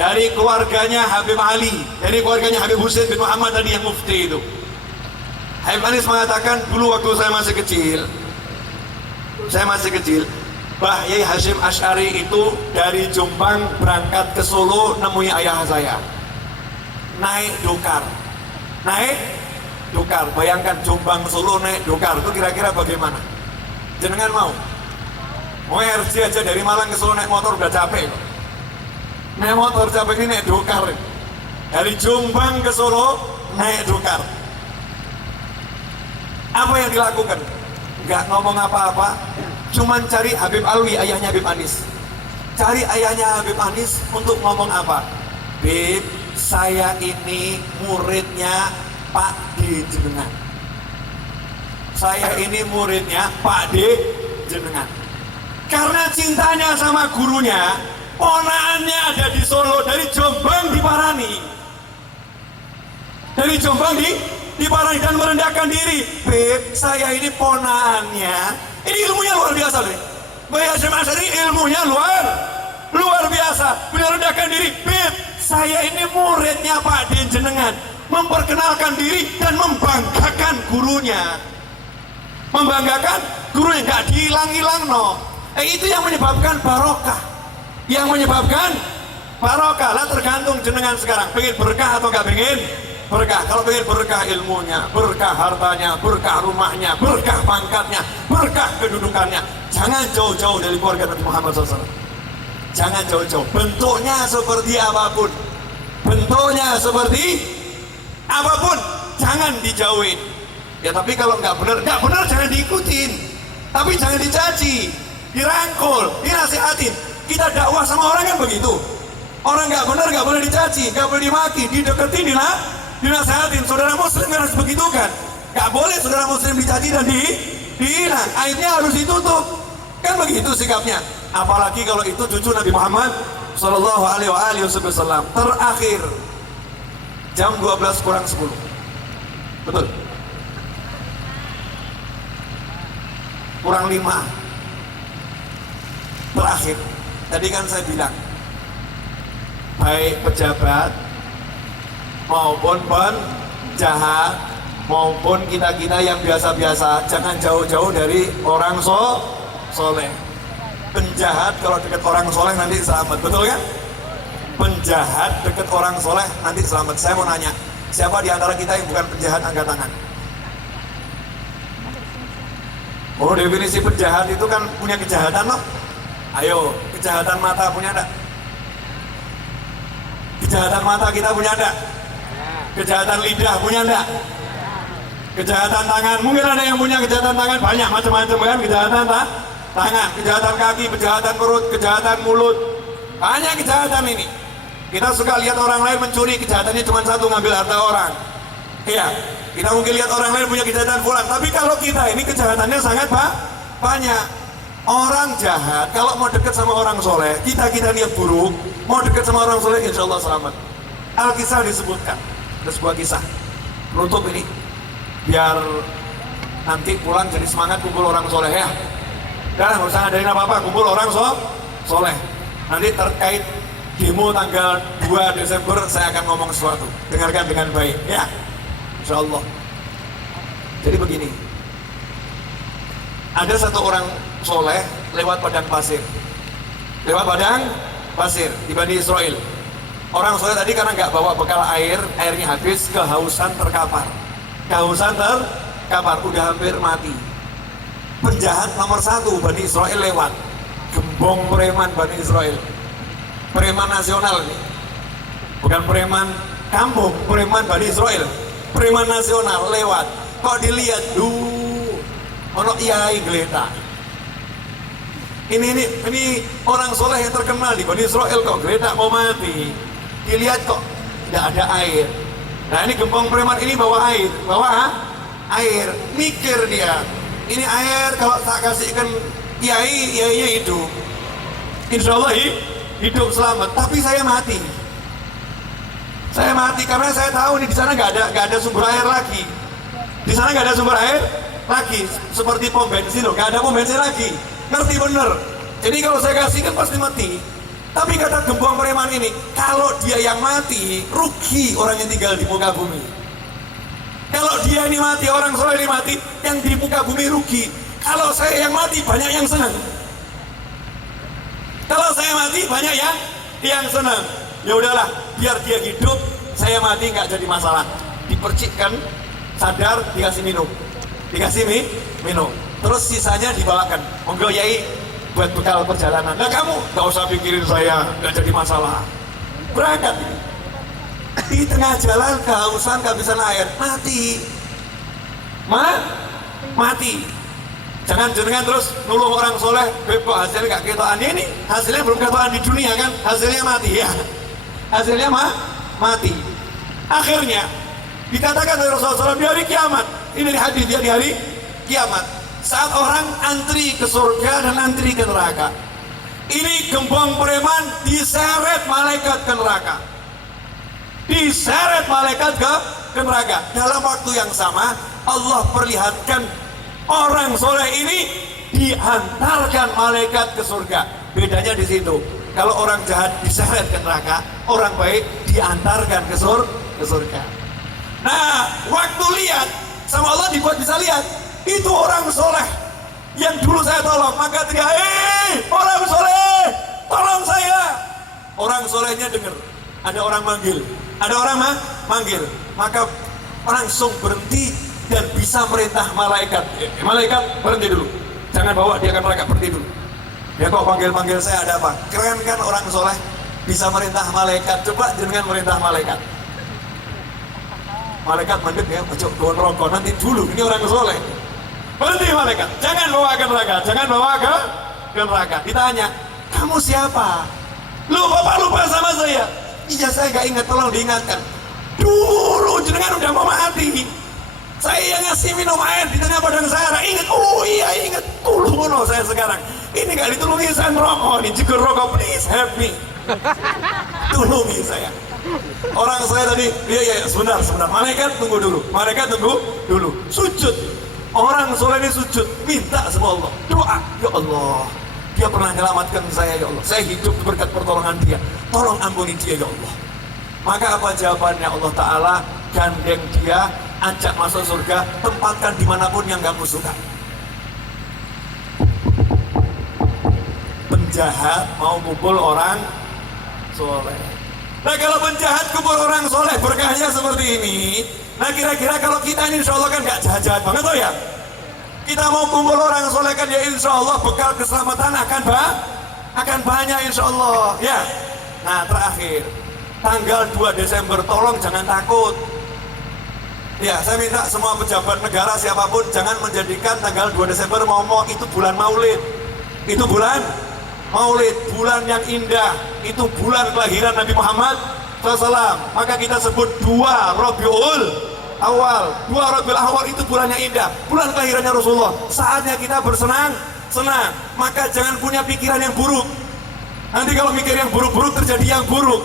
dari keluarganya Habib Ali, dari keluarganya Habib Husain bin Muhammad tadi yang mufti itu. Habib Anis mengatakan, dulu waktu saya masih kecil, saya masih kecil, Mbah Yai Hasyim Asy'ari itu dari Jombang berangkat ke Solo nemui ayah saya. Naik dokar. Bayangkan Jombang Solo naik dokar itu kira-kira bagaimana? Jenengan mau? Mau RJ aja dari Malang ke Solo naik motor udah capek kok. Naik motor capek, ini naik dokar. Dari Jombang ke Solo naik dokar. Apa yang dilakukan? Nggak ngomong apa-apa, cuman cari Habib Alwi, ayahnya Habib Anis. Cari ayahnya Habib Anis untuk ngomong apa? Bib, saya ini muridnya Pak D jenengan. Saya ini muridnya Pak D jenengan. Karena cintanya sama gurunya, ponaannya ada di Solo, dari Jombang diparani. Dari Jombang diparani dan merendahkan diri. Beb, saya ini ponaannya. Ini ilmunya luar biasa nih. Mbah Hasyim Asy'ari ilmunya luar biasa. Beliau rendahkan diri. Beb, saya ini muridnya Pak D jenengan. Memperkenalkan diri dan membanggakan gurunya. Nggak dihilang-hilang no. Itu yang menyebabkan barokah. Lah tergantung jenengan sekarang. Pengen berkah atau nggak pengen berkah? Kalau pengen berkah ilmunya, berkah hartanya, berkah rumahnya, berkah pangkatnya, berkah kedudukannya, jangan jauh-jauh dari keluarga Nabi Muhammad SAW. Jangan jauh-jauh. Bentuknya seperti apapun, jangan dijauhin. Ya tapi kalau nggak benar jangan diikutin. Tapi jangan dicaci, dirangkul, dinasihatin. Kita dakwah sama orang kan begitu. Orang nggak benar nggak boleh dicaci, nggak boleh dimaki, dideketin, dinasehatin. Saudara muslim harus begitu kan? Nggak boleh saudara muslim dicaci dan dihina. Aibnya harus ditutup. Kan begitu sikapnya. Apalagi kalau itu cucu Nabi Muhammad Sallallahu Alaihi Wasallam. Terakhir jam 12 kurang 10. Betul? Kurang 5. Terakhir. Tadi kan saya bilang, baik pejabat maupun penjahat maupun kita-kita yang biasa-biasa, jangan jauh-jauh dari orang soleh. Penjahat kalau dekat orang soleh nanti selamat, betul kan? Penjahat dekat orang soleh nanti selamat. Saya mau nanya, siapa di antara kita yang bukan penjahat, angkat tangan? Oh, definisi penjahat itu kan punya kejahatan loh. Ayo, kejahatan mata punya enggak? Kejahatan mata kita punya enggak? Kejahatan lidah punya enggak? Kejahatan tangan, mungkin ada yang punya kejahatan tangan, banyak macam-macam kan kejahatan tangan, kejahatan kaki, kejahatan perut, kejahatan mulut. Banyak kejahatan ini. Kita suka lihat orang lain mencuri, kejahatannya cuma satu, ngambil harta orang. Iya, kita mungkin lihat orang lain punya kejahatan fulan, tapi kalau kita ini kejahatannya sangat banyak. Orang jahat kalau mau dekat sama orang soleh, kita niat buruk, mau dekat sama orang soleh, insya Allah selamat. Al-Kisah disebutkan, ada sebuah kisah penutup ini, biar nanti pulang jadi semangat kumpul orang soleh ya. Dan nggak usah ngadain apa-apa, kumpul orang soleh. Nanti terkait demo tanggal 2 Desember saya akan ngomong sesuatu, dengarkan dengan baik ya, insya Allah. Jadi begini, ada satu orang soleh lewat padang pasir di Bani Israel. Orang soleh tadi karena nggak bawa bekal airnya habis, kehausan terkapar, udah hampir mati. Penjahat nomor 1 Bani Israel lewat, gembong preman Bani Israel, preman nasional ini, bukan preman kampung, preman Bani Israel, preman nasional lewat. Kok dilihat, ono Iyai geletak. Ini orang soleh yang terkenal di Bani Israel kok geletak mau mati. Dilihat kok tidak ada air. Nah ini gembong preman ini bawa air. Mikir dia, ini air kalau tak kasihkan Iyainya hidup, insya Allah hidup selamat. Tapi saya mati karena saya tahu nih di sana nggak ada sumber air lagi. Di sana nggak ada sumber air lagi, seperti pom bensin loh, nggak ada pom bensin lagi. Ngerti bener. Jadi kalau saya kasihkan pasti mati. Tapi kata gembong preman ini, kalau dia yang mati, rugi orang yang tinggal di muka bumi. Kalau dia ini mati, orang soleh ini mati, yang di muka bumi rugi. Kalau saya yang mati banyak yang senang. Kalau saya mati banyak yang senang. Ya udahlah, biar dia hidup, saya mati nggak jadi masalah. Dipercikkan, sadar, dikasih minum, minum. Terus sisanya dibawakan. Monggo Yai buat bekal perjalanan. Nah kamu nggak usah pikirin saya, nggak jadi masalah. Berangkat ini. Di tengah jalan kehausan, kehabisan air, mati. Mati. Jangan jenengan terus nulung orang soleh, beb kok hasilnya gak ketoan. Ini hasilnya belum ketoan di dunia kan, hasilnya mati ya. Hasilnya mati. Akhirnya dikatakan oleh Rasulullah SAW di hari kiamat. Ini di hadis dia di hari kiamat. Saat orang antri ke surga dan antri ke neraka. Ini gembong preman diseret malaikat ke neraka. Diseret malaikat ke neraka. Dalam waktu yang sama Allah perlihatkan orang soleh ini diantarkan malaikat ke surga. Bedanya di situ. Kalau orang jahat diseret ke neraka, orang baik diantarkan ke surga. Nah, waktu lihat sama Allah dibuat bisa lihat, itu orang soleh yang dulu saya tolong, maka dia, orang soleh, tolong saya. Orang solehnya dengar, ada orang manggil, maka langsung berhenti dan bisa merintah malaikat. Malaikat berhenti dulu, jangan bawa dia ke neraka, berhenti dulu. Ya kok panggil saya, ada apa? Keren kan orang soleh bisa merintah malaikat. Coba jenengan merintah malaikat. Malaikat mandek ya, ojo gon rokok nanti dulu. Ini orang soleh. Berhenti malaikat, jangan bawa ke neraka, jangan bawa ke neraka. Ditanya, kamu siapa? Lu bapak lupa sama saya? Iya saya gak ingat, tolong diingatkan. Dulu jenengan udah mau mati. Saya yang ngasih minum air di tengah badan saya, ingat, oh iya ingat, tolong saya sekarang. Ini gak ditulungi, saya merokok nih, jika rokok please help me. Tulungi saya. Orang saya tadi, iya sebentar, malaikat tunggu dulu, sujud. Orang soleh ini sujud, minta sama Allah, doa, ya Allah, dia pernah menyelamatkan saya ya Allah, saya hidup berkat pertolongan dia, tolong ampuni dia ya Allah. Maka apa jawabannya? Allah Ta'ala gandeng dia, ajak masuk surga, tempatkan dimanapun yang kamu suka. Penjahat mau mukul orang soleh. Nah kalau penjahat kumpul orang soleh berkahnya seperti ini. Nah kira-kira kalau kita ini insya Allah kan gak jahat-jahat banget tuh ya. Kita mau kumpul orang soleh kan ya insya Allah bekal keselamatan akan banyak insya Allah ya. Nah terakhir tanggal 2 Desember tolong jangan takut. Ya saya minta semua pejabat negara siapapun jangan menjadikan tanggal 2 Desember mau itu bulan maulid. Itu bulan maulid, bulan yang indah, itu bulan kelahiran Nabi Muhammad SAW. Maka kita sebut 2 Rabiul Awal. 2 Rabiul Awal itu bulan yang indah, bulan kelahirannya Rasulullah. Saatnya kita bersenang. Maka jangan punya pikiran yang buruk. Nanti kalau mikir yang buruk-buruk terjadi yang buruk.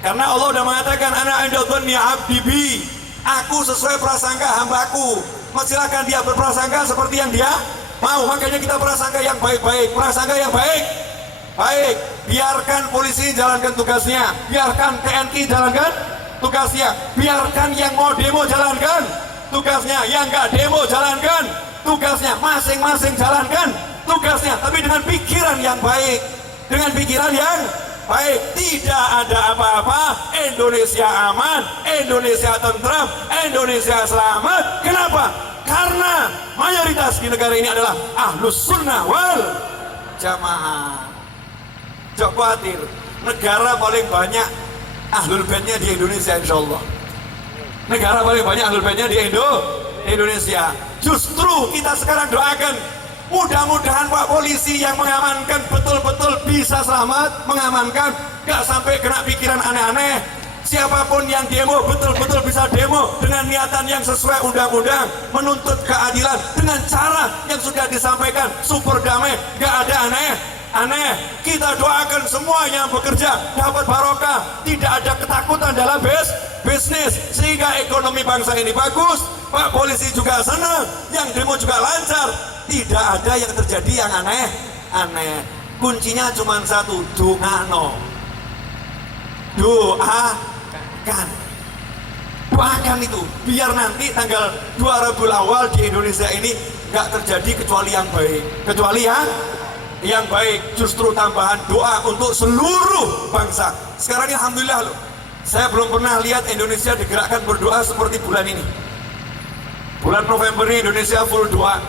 Karena Allah sudah mengatakan ana inda dhanni abdi bi. Aku sesuai prasangka hambaku. Silakan dia berprasangka seperti yang dia mau. Makanya kita prasangka yang baik-baik, prasangka yang baik. Biarkan polisi jalankan tugasnya, biarkan TNI jalankan tugasnya, biarkan yang mau demo jalankan tugasnya, yang nggak demo jalankan tugasnya, masing-masing jalankan tugasnya, tapi dengan pikiran yang baik, dengan pikiran yang baik. Tidak ada apa-apa, Indonesia aman, Indonesia tentram, Indonesia selamat. Kenapa? Karena mayoritas di negara ini adalah ahlus sunnah wal jamaah. Jangan khawatir, negara paling banyak ahlul baitnya di Indonesia insya Allah. Negara paling banyak ahlul baitnya di Indonesia. Justru kita sekarang doakan, mudah-mudahan Pak Polisi yang mengamankan betul-betul bisa selamat, mengamankan, gak sampai kena pikiran aneh-aneh. Siapapun yang demo betul-betul bisa demo dengan niatan yang sesuai undang-undang, menuntut keadilan dengan cara yang sudah disampaikan, super damai, gak ada aneh. Kita doakan semua yang bekerja dapat barokah, tidak ada ketakutan dalam bisnis, sehingga ekonomi bangsa ini bagus. Pak Polisi juga senang, yang demo juga lancar, tidak ada yang terjadi yang aneh. Kuncinya cuma satu, doakan itu, biar nanti tanggal 2 Rabiul Awal di Indonesia ini nggak terjadi kecuali yang baik, kecuali yang baik. Justru tambahan doa untuk seluruh bangsa. Sekarang ini alhamdulillah loh, saya belum pernah lihat Indonesia digerakkan berdoa seperti bulan ini. Bulan November ini Indonesia full doa.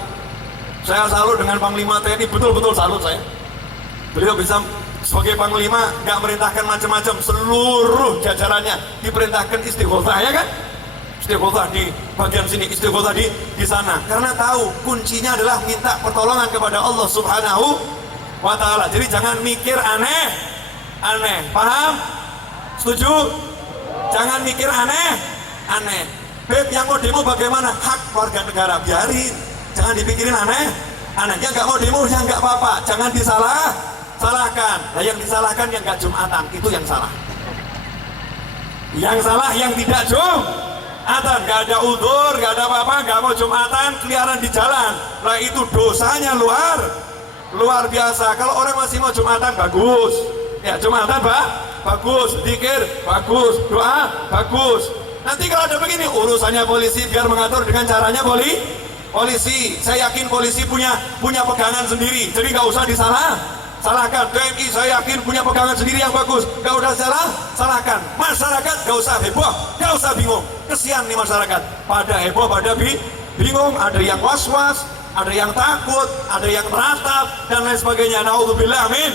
Saya salut dengan Panglima TNI, betul-betul salut saya. Beliau bisa sebagai Panglima nggak merintahkan macam-macam, seluruh jajarannya diperintahkan istighosah, ya kan? Istighosah di bagian sini, istighosah di sana. Karena tahu kuncinya adalah minta pertolongan kepada Allah Subhanahu wa Ta'ala. Jadi jangan mikir aneh, paham? Setuju? Jangan mikir aneh. Beb, yang mau demo bagaimana? Hak warga negara, biarin. Jangan dipikirin aneh. Yang nggak mau demo ya nggak apa-apa. Jangan salahkan. Nah, yang disalahkan yang nggak Jumatan, itu yang salah. Yang salah yang tidak Jumatan, nggak ada udzur, nggak ada apa-apa, nggak mau Jumatan, keliaran di jalan. Nah itu dosanya luar biasa. Kalau orang masih mau Jumatan, bagus. Ya Jumatan bagus, zikir bagus, doa bagus. Nanti kalau ada begini, urusannya polisi biar mengatur dengan caranya polisi. Saya yakin polisi punya pegangan sendiri, jadi nggak usah salahkan. TNI saya yakin punya pegangan sendiri yang bagus, nggak usah salahkan. Masyarakat nggak usah heboh, nggak usah bingung. Kesian nih masyarakat, pada heboh, pada bingung, ada yang was-was, ada yang takut, ada yang meratap dan lain sebagainya. Naudzubillah, amin.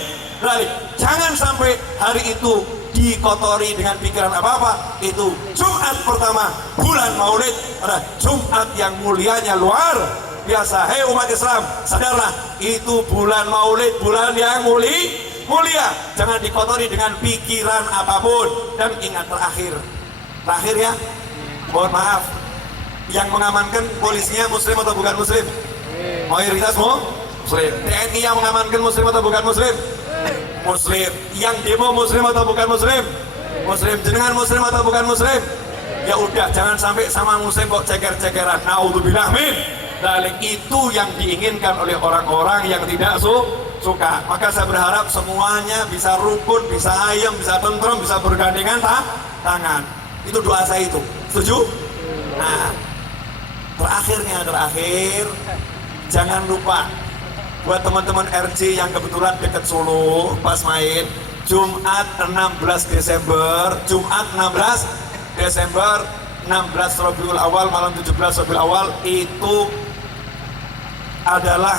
Jangan sampai hari itu dikotori dengan pikiran apa-apa. Itu Jumat pertama bulan Maulid, ada Jumat yang mulianya luar biasa. Hei umat Islam, sadarlah, itu bulan Maulid, bulan yang mulia. Jangan dikotori dengan pikiran apapun. Dan ingat, terakhir ya, mohon maaf, yang mengamankan polisinya muslim atau bukan muslim? Mayoritas muslim. TNI yang mengamankan muslim atau bukan muslim? Muslim. Yang demo muslim atau bukan muslim? Muslim. Jenengan muslim atau bukan muslim? Ya udah, jangan sampai sama muslim kok ceker-cekeran. Naudzubillah, amin. Dan itu yang diinginkan oleh orang-orang yang tidak suka. Maka saya berharap semuanya bisa rukun, bisa ayem, bisa tentrem, bisa bergandengan tangan. Itu doa saya itu. Setuju? Nah, terakhir, jangan lupa buat teman-teman RJ yang kebetulan dekat Solo pas main, Jumat 16 Desember, 16 Rabiul Awal, malam 17 Rabiul Awal, itu adalah